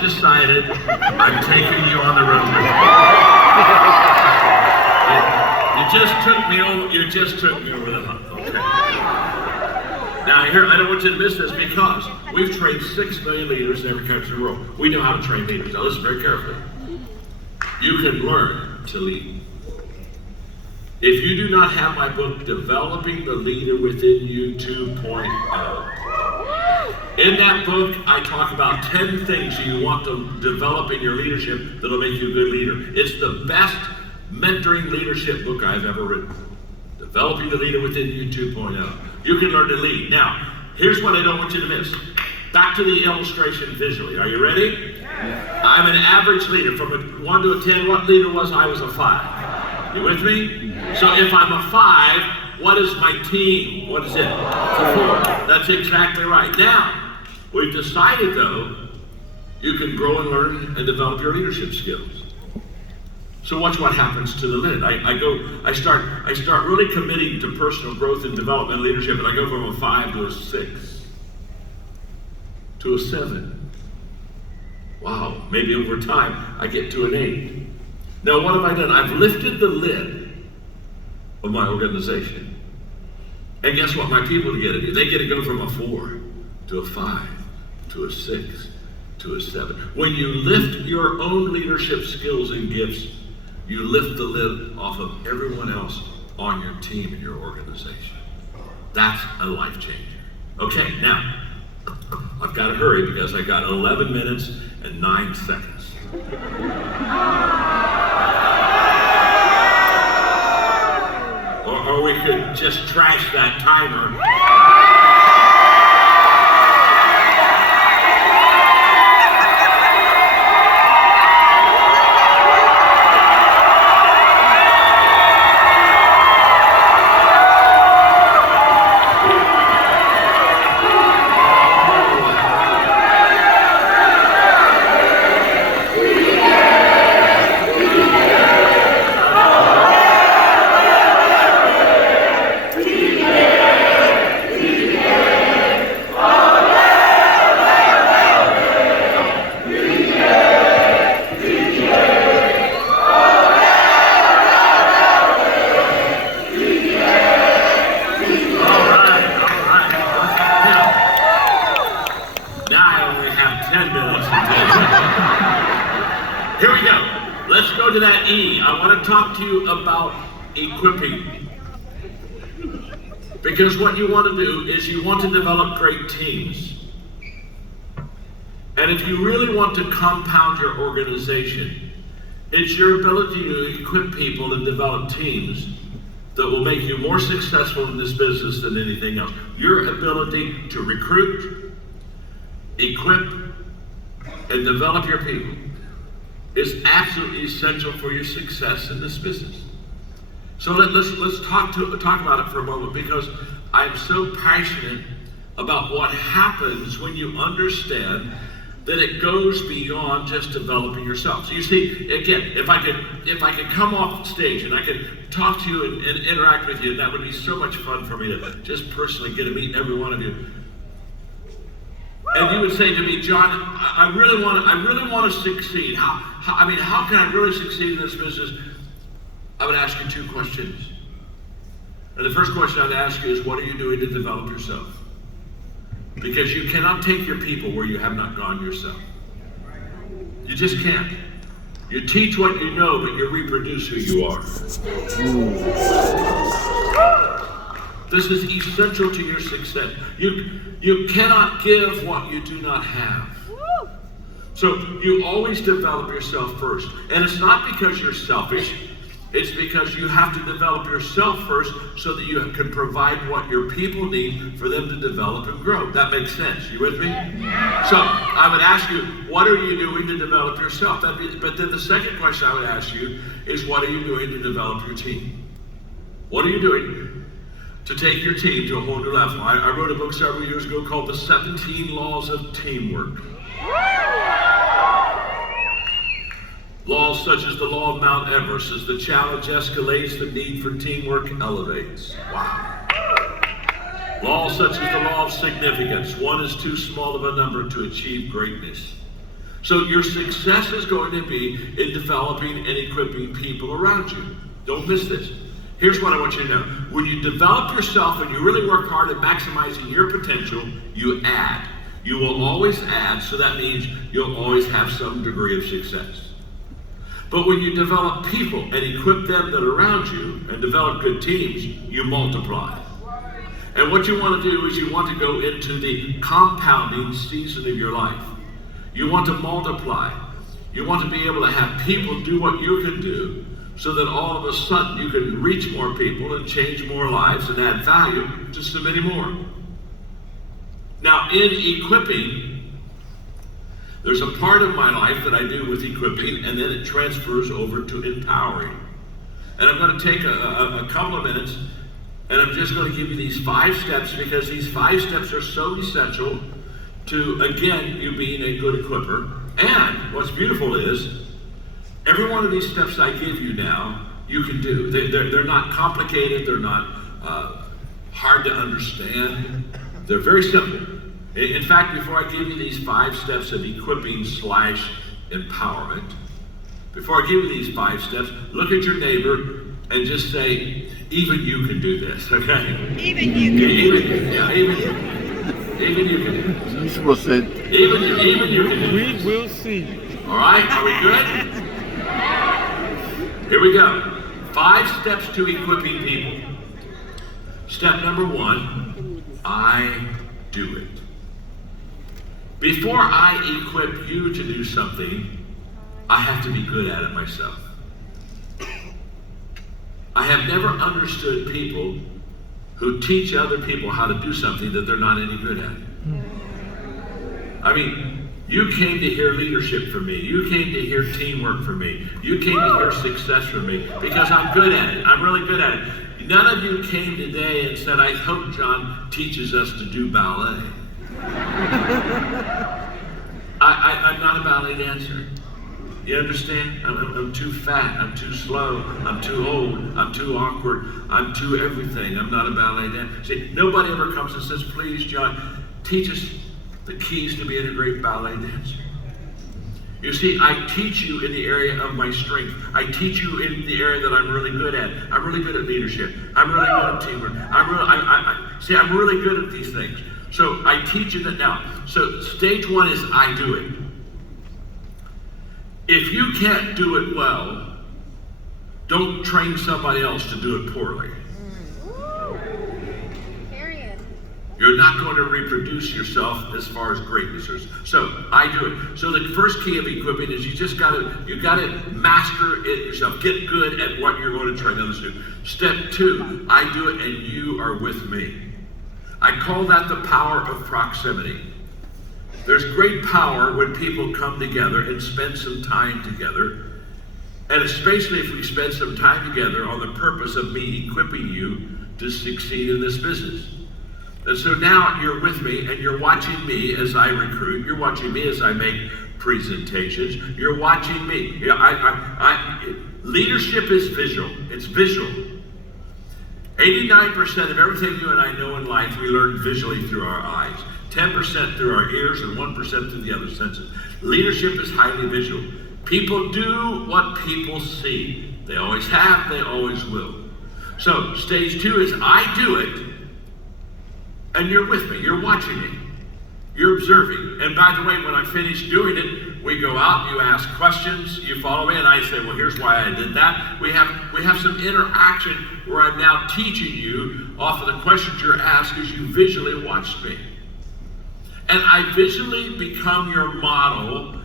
Decided I'm taking you on the road with me. You just took me over the hump. Okay. Now here, I don't want you to miss this because we've trained 6 million leaders in every country in the world. We know how to train leaders. Now listen very carefully. You can learn to lead. If you do not have my book, Developing the Leader Within You 2.0, in that book, I talk about 10 things you want to develop in your leadership that'll make you a good leader. It's the best mentoring leadership book I've ever written. Developing the Leader Within You 2.0. You can learn to lead. Now, here's what I don't want you to miss. Back to the illustration visually. Are you ready? Yeah. I'm an average leader. From a 1 to a 10, what leader was I? Was a 5. You with me? Yeah. So if I'm a 5, what is my team? What is it? It's a 4. That's exactly right. Now, we've decided, though, you can grow and learn and develop your leadership skills. So watch what happens to the minute. I start really committing to personal growth and development and leadership, and I go from a 5 to a 6 to a 7. Wow, maybe over time I get to an 8. Now what have I done? I've lifted the lid of my organization. And guess what my people get to do? They get to go from a 4 to a 5 to a 6 to a 7. When you lift your own leadership skills and gifts, you lift the lid off of everyone else on your team and your organization. That's a life changer. Okay, now, I've got to hurry because I got 11 minutes and 9 seconds. Or we could just trash that timer. Here we go. Let's go to that E. I want to talk to you about equipping. Because what you want to do is you want to develop great teams. And if you really want to compound your organization, it's your ability to equip people and develop teams that will make you more successful in this business than anything else. Your ability to recruit, equip, and develop your people is absolutely essential for your success in this business. So let's talk about it for a moment, because I'm so passionate about what happens when you understand that it goes beyond just developing yourself. So you see, again, if I could come off stage and I could talk to you and interact with you, and that would be so much fun for me to just personally get to meet every one of you. And you would say to me, John, I really want to succeed. How can I really succeed in this business? I would ask you two questions. And the first question I'd ask you is, what are you doing to develop yourself? Because you cannot take your people where you have not gone yourself. You just can't. You teach what you know, but you reproduce who you are. This is essential to your success. You cannot give what you do not have. So you always develop yourself first. And it's not because you're selfish. It's because you have to develop yourself first so that you can provide what your people need for them to develop and grow. That makes sense. You with me? So I would ask you, what are you doing to develop yourself? But then the second question I would ask you is, what are you doing to develop your team? What are you doing to take your team to a whole new level? I wrote a book several years ago called The 17 Laws of Teamwork. Laws such as the law of Mount Everest: as the challenge escalates, the need for teamwork elevates. Wow. Laws such as the law of significance: one is too small of a number to achieve greatness. So your success is going to be in developing and equipping people around you. Don't miss this. Here's what I want you to know. When you develop yourself and you really work hard at maximizing your potential, you add. You will always add, so that means you'll always have some degree of success. But when you develop people and equip them that are around you and develop good teams, you multiply. And what you want to do is you want to go into the compounding season of your life. You want to multiply. You want to be able to have people do what you can do, so that all of a sudden you can reach more people and change more lives and add value to so many more. Now, in equipping, there's a part of my life that I do with equipping, and then it transfers over to empowering. And I'm going to take a couple of minutes, and I'm just going to give you these 5 steps, because these 5 steps are so essential to, again, you being a good equipper. And what's beautiful is, every one of these steps I give you now, you can do. They're not complicated. They're not hard to understand. They're very simple. In fact, before I give you these 5 steps of equipping / empowerment, before I give you these 5 steps, look at your neighbor and just say, even you can do this, okay? Even you can do this. Yeah, even you. Even you can do this. Even you can do this. We will see. All right, are we good? Here we go. 5 steps to equipping people. Step number 1, I do it. Before I equip you to do something, I have to be good at it myself. I have never understood people who teach other people how to do something that they're not any good at. I mean, you came to hear leadership from me. You came to hear teamwork from me. You came to hear success from me because I'm good at it. I'm really good at it. None of you came today and said, I hope John teaches us to do ballet. I'm not a ballet dancer. You understand? I'm too fat. I'm too slow. I'm too old. I'm too awkward. I'm too everything. I'm not a ballet dancer. See, nobody ever comes and says, please, John, teach us the keys to being a great ballet dancer. You see, I teach you in the area of my strength. I teach you in the area that I'm really good at. I'm really good at leadership. I'm really good at teamwork. I'm really good at these things. So I teach you that now. So stage 1 is I do it. If you can't do it well, don't train somebody else to do it poorly. Period. You're not going to reproduce yourself as far as greatness is. So I do it. So the first key of equipping is you gotta master it yourself. Get good at what you're going to train others to do. Step 2, I do it and you are with me. I call that the power of proximity. There's great power when people come together and spend some time together And especially if we spend some time together on the purpose of me equipping you to succeed in this business. And so now you're with me and you're watching me as I recruit. You're watching me as I make presentations. You're watching me. Leadership is visual. It's visual. 89% of everything you and I know in life, we learn visually through our eyes. 10% through our ears and 1% through the other senses. Leadership is highly visual. People do what people see. They always have, they always will. So stage 2 is I do it, and you're with me, you're watching me, you're observing. And by the way, when I finish doing it, we go out, you ask questions, you follow me, and I say, well, here's why I did that. We have some interaction where I'm now teaching you off of the questions you're asked as you visually watched me. And I visually become your model.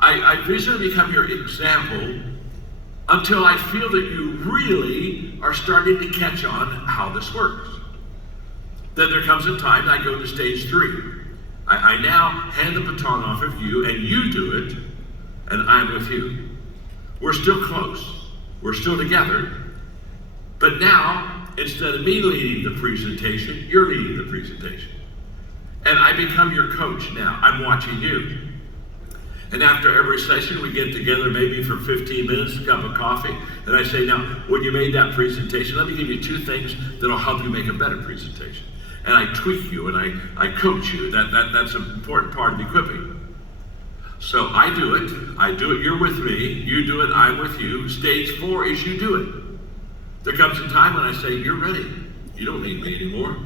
I visually become your example until I feel that you really are starting to catch on how this works. Then there comes a time I go to stage 3. I now hand the baton off of you, and you do it, and I'm with you. We're still close. We're still together. But now, instead of me leading the presentation, you're leading the presentation. And I become your coach now. I'm watching you. And after every session, we get together maybe for 15 minutes, a cup of coffee, and I say, now, when you made that presentation, let me give you 2 things that'll help you make a better presentation. And I tweak you, and I coach you. That's an important part of equipping. So I do it, you're with me, you do it, I'm with you. Stage 4 is you do it. There comes a time when I say, you're ready. You don't need me anymore.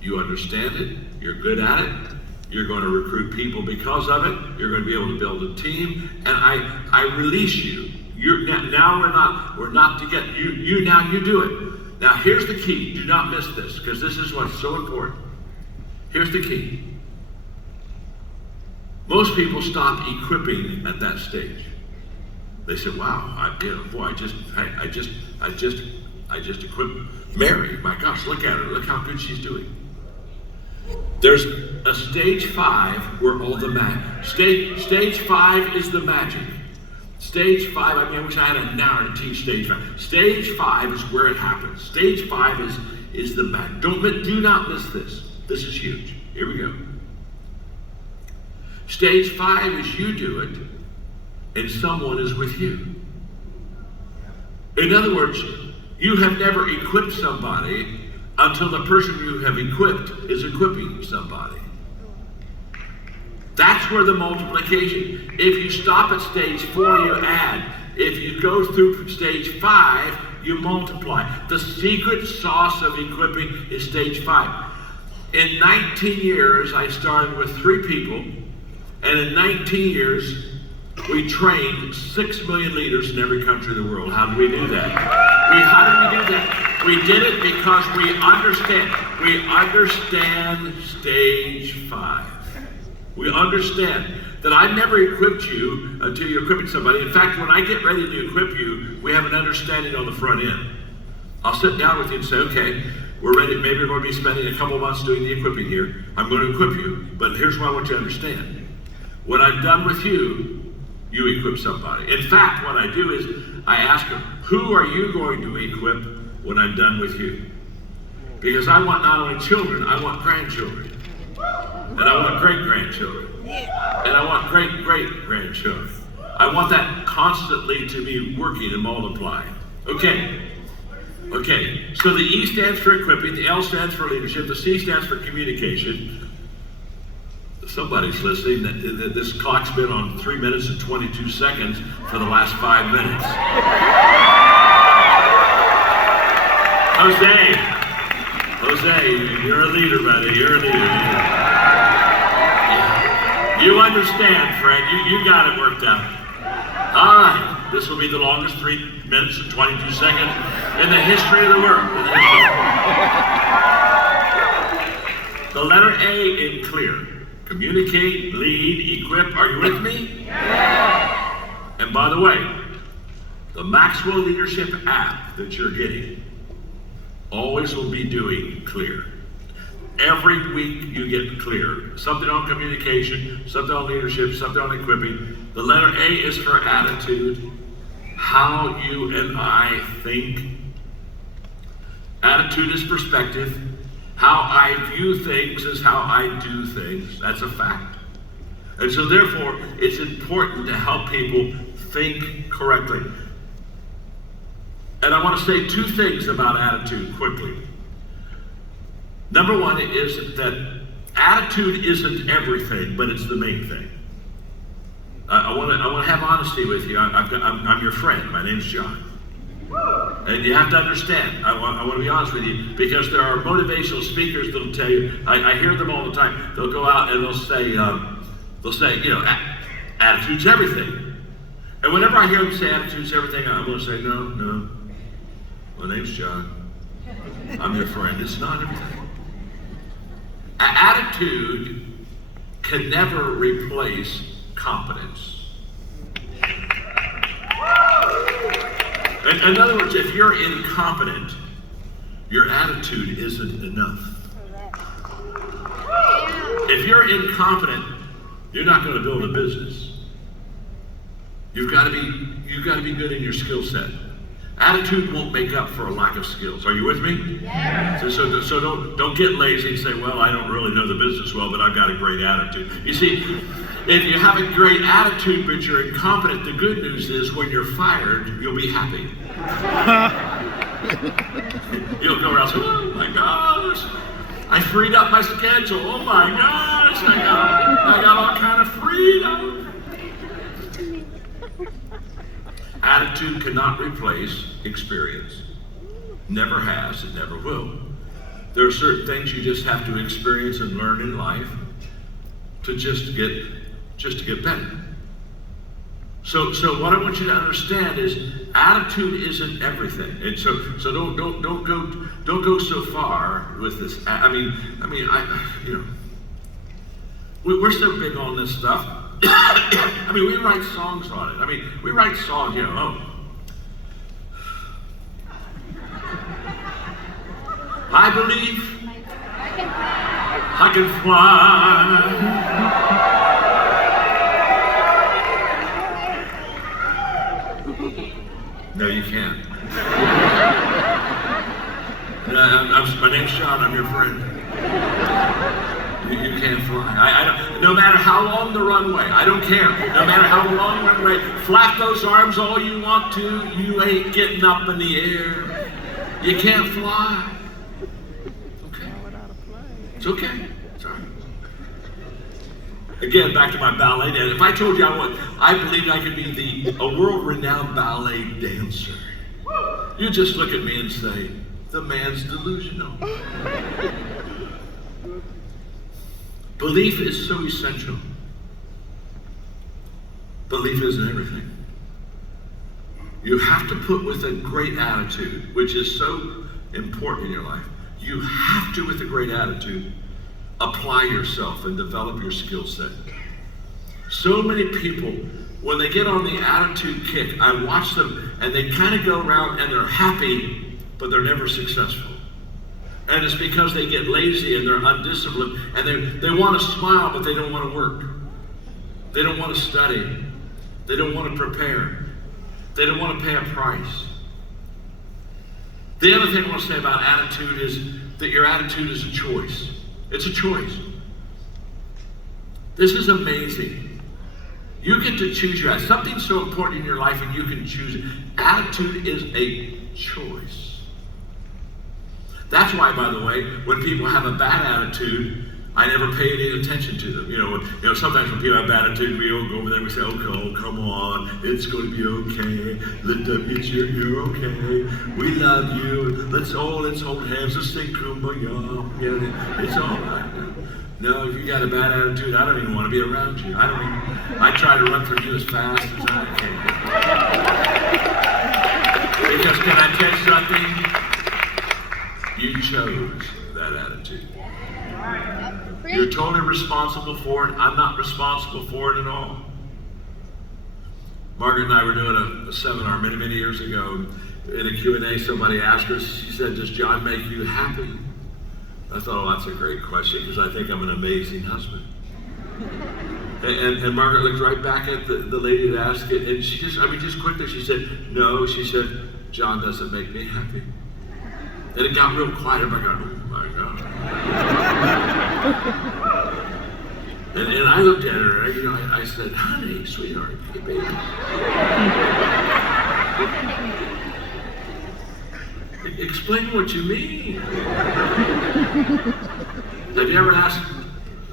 You understand it, you're good at it. You're going to recruit people because of it. You're going to be able to build a team, and I release you. Now we're not together. You now you do it. Now here's the key. Do not miss this, because this is what's so important. Here's the key. Most people stop equipping at that stage. They say, "Wow, I just equipped Mary. My gosh, look at her. Look how good she's doing." There's a stage 5 where all the stage 5 is the magic. Stage 5, I wish I had an hour to teach stage 5. Stage 5 is where it happens. Stage 5 is the magic. Do not miss this. This is huge. Here we go. Stage 5 is you do it, and someone is with you. In other words, you have never equipped somebody until the person you have equipped is equipping somebody. That's where the multiplication. If you stop at stage 4, you add. If you go through stage 5, you multiply. The secret sauce of equipping is stage 5. In 19 years, I started with 3 people, and in 19 years, we trained 6 million leaders in every country of the world. How did we do that? How did we do that? We did it because we understand stage 5. We understand that I never equipped you until you're equipping somebody. In fact, when I get ready to equip you, we have an understanding on the front end. I'll sit down with you and say, okay, we're ready. Maybe we're going to be spending a couple months doing the equipping here. I'm going to equip you, but here's what I want you to understand. When I'm done with you, you equip somebody. In fact, what I do is I ask them, who are you going to equip when I'm done with you? Because I want not only children, I want grandchildren. And I want great-grandchildren. And I want great-great-grandchildren. I want that constantly to be working and multiplying. Okay. So the E stands for equipping, the L stands for leadership, the C stands for communication. Somebody's listening. This clock's been on 3 minutes and 22 seconds for the last 5 minutes. Jose, you're a leader, buddy. You're a leader. You understand, friend. You got it worked out. All right. This will be the longest 3 minutes and 22 seconds in the history of the world. The letter A in clear. Communicate, lead, equip. Are you with me? Yeah. And by the way, the Maxwell Leadership app that you're getting always will be doing clear. Every week you get clear. Something on communication, something on leadership, something on equipping. The letter A is for attitude. how you and I think. Attitude is perspective. How I view things is how I do things. That's a fact. And so therefore, it's important to help people think correctly. And I want to say two things about attitude quickly. Number one is that attitude isn't everything, but it's the main thing. I want to have honesty with you. I'm your friend. My name's John. And you have to understand, I want to be honest with you, because there are motivational speakers that'll tell you, I hear them all the time, they'll go out and they'll say, attitude's everything. And whenever I hear them say attitude's everything, I'm going to say, no, my name's John. I'm your friend. It's not everything. Attitude can never replace competence. In other words, if you're incompetent, your attitude isn't enough. If you're incompetent, you're not going to build a business. You've got to be good in your skill set. Attitude won't make up for a lack of skills. Are you with me? Yes. So don't get lazy and say, well, I don't really know the business well, but I've got a great attitude. You see, if you have a great attitude but you're incompetent, the good news is when you're fired, you'll be happy. You'll go around saying, oh my gosh, I freed up my schedule. Oh my gosh, I got all kind of freedom. Attitude cannot replace experience. Never has, it never will. There are certain things you just have to experience and learn in life to just to get better. So what I want you to understand is attitude isn't everything. And so don't go so far with this. We're so big on this stuff. We write songs on it. We write songs, I believe I can fly. No, you can't. My name's Sean. I'm your friend. You can't fly. I don't. No matter how long the runway, I don't care. No matter how long the runway, flap those arms all you want to. You ain't getting up in the air. You can't fly. Okay. It's okay. It's all right. Again, back to my ballet dance. If I told you I believed I could be a world-renowned ballet dancer, you just look at me and say, the man's delusional. Belief is so essential. Belief isn't everything. You have to put with a great attitude, which is so important in your life. You have to, with a great attitude, apply yourself and develop your skill set. So many people, when they get on the attitude kick, I watch them and they kind of go around and they're happy, but they're never successful. And it's because they get lazy and they're undisciplined and they want to smile, but they don't want to work. They don't want to study. They don't want to prepare. They don't want to pay a price. The other thing I want to say about attitude is that your attitude is a choice. It's a choice. This is amazing. You get to choose your attitude. Something's so important in your life and you can choose it. Attitude is a choice. That's why, by the way, when people have a bad attitude, I never pay any attention to them. Sometimes when people have bad attitude, we all go over there and we say, oh, come on, it's going to be okay. You're okay. We love you. Let's hold hands. Let's sing Kumbaya. It's all right. No, if you got a bad attitude, I don't even want to be around you. I try to run through you as fast as I can. Because can I tell you something? You chose that attitude. You're totally responsible for it. I'm not responsible for it at all. Margaret and I were doing a seminar many, many years ago. In a Q&A, somebody asked us, she said, does John make you happy? I thought, that's a great question because I think I'm an amazing husband. And Margaret looked right back at the lady that asked it, and she just quickly, she said, no, she said, John doesn't make me happy. And it got real quiet. I'm like, oh my God. and I looked at her, and I said, honey, sweetheart, hey, baby. Explain what you mean. Have you ever asked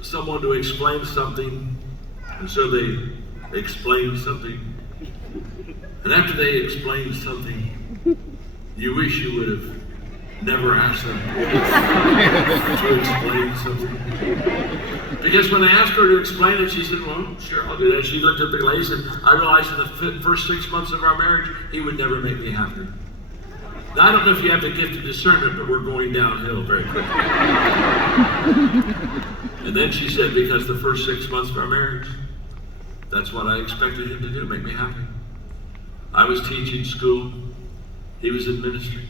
someone to explain something, and so they explain something, and after they explain something, you wish you would have never asked them to explain something? Because when I asked her to explain it, she said, well, sure, I'll do that. She looked at the glaze, and I realized in the first 6 months of our marriage, he would never make me happy. Now, I don't know if you have the gift of discernment, but we're going downhill very quickly. And then she said, because the first 6 months of our marriage, that's what I expected him to do, make me happy. I was teaching school. He was in ministry.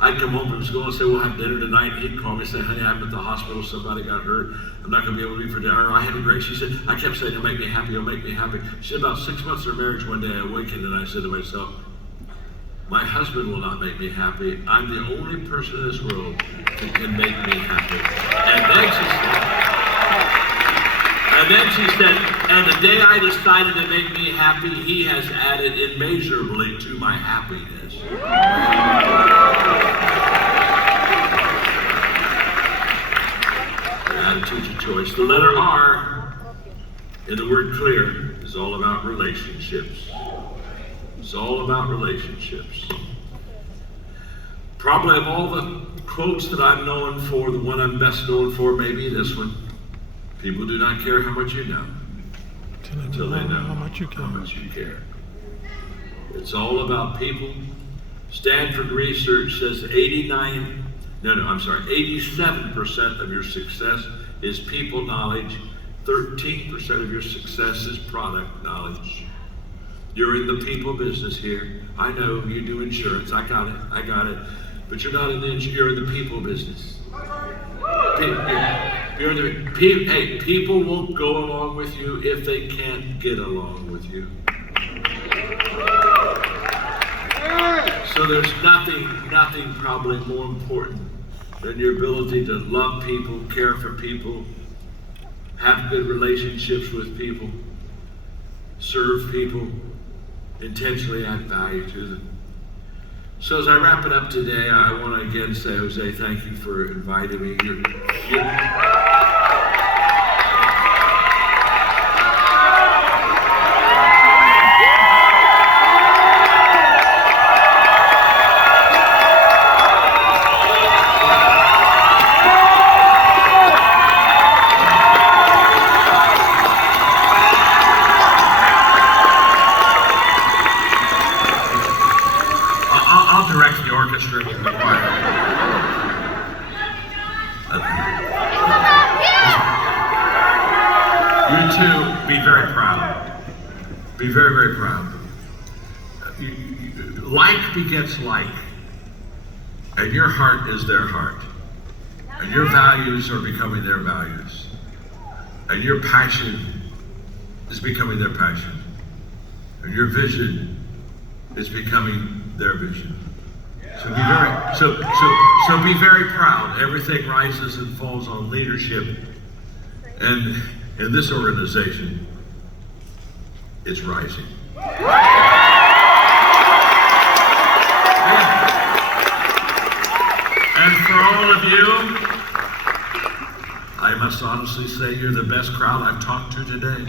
I'd come home from school and say, we'll have dinner tonight. He'd call me and say, honey, I'm at the hospital. Somebody got hurt. I'm not going to be able to be for dinner. I had a break. She said, I kept saying, he'll make me happy. He'll make me happy. She said, about 6 months of our marriage, one day I awakened and I said to myself, my husband will not make me happy. I'm the only person in this world who can make me happy. And then she said, and the day I decided to make me happy, he has added immeasurably to my happiness. Attitude's a choice. The letter R in the word clear is all about relationships. It's all about relationships. Probably of all the quotes that I'm known for, the one I'm best known for may be this one. People do not care how much you know until they know how much you care. It's all about people. Stanford research says 87% of your success is people knowledge. 13% of your success is product knowledge. You're in the people business here. I know you do insurance. I got it. But you're not in the you're in the people business. People won't go along with you if they can't get along with you. So there's nothing probably more important than your ability to love people, care for people, have good relationships with people, serve people, intentionally add value to them. So as I wrap it up today, I want to again say, Jose, thank you for inviting me. Be very, very proud. Like begets like. And your heart is their heart. And your values are becoming their values. And your passion is becoming their passion. And your vision is becoming their vision. So be very proud. Everything rises and falls on leadership. And in this organization, it's rising. And for all of you, I must honestly say you're the best crowd I've talked to today.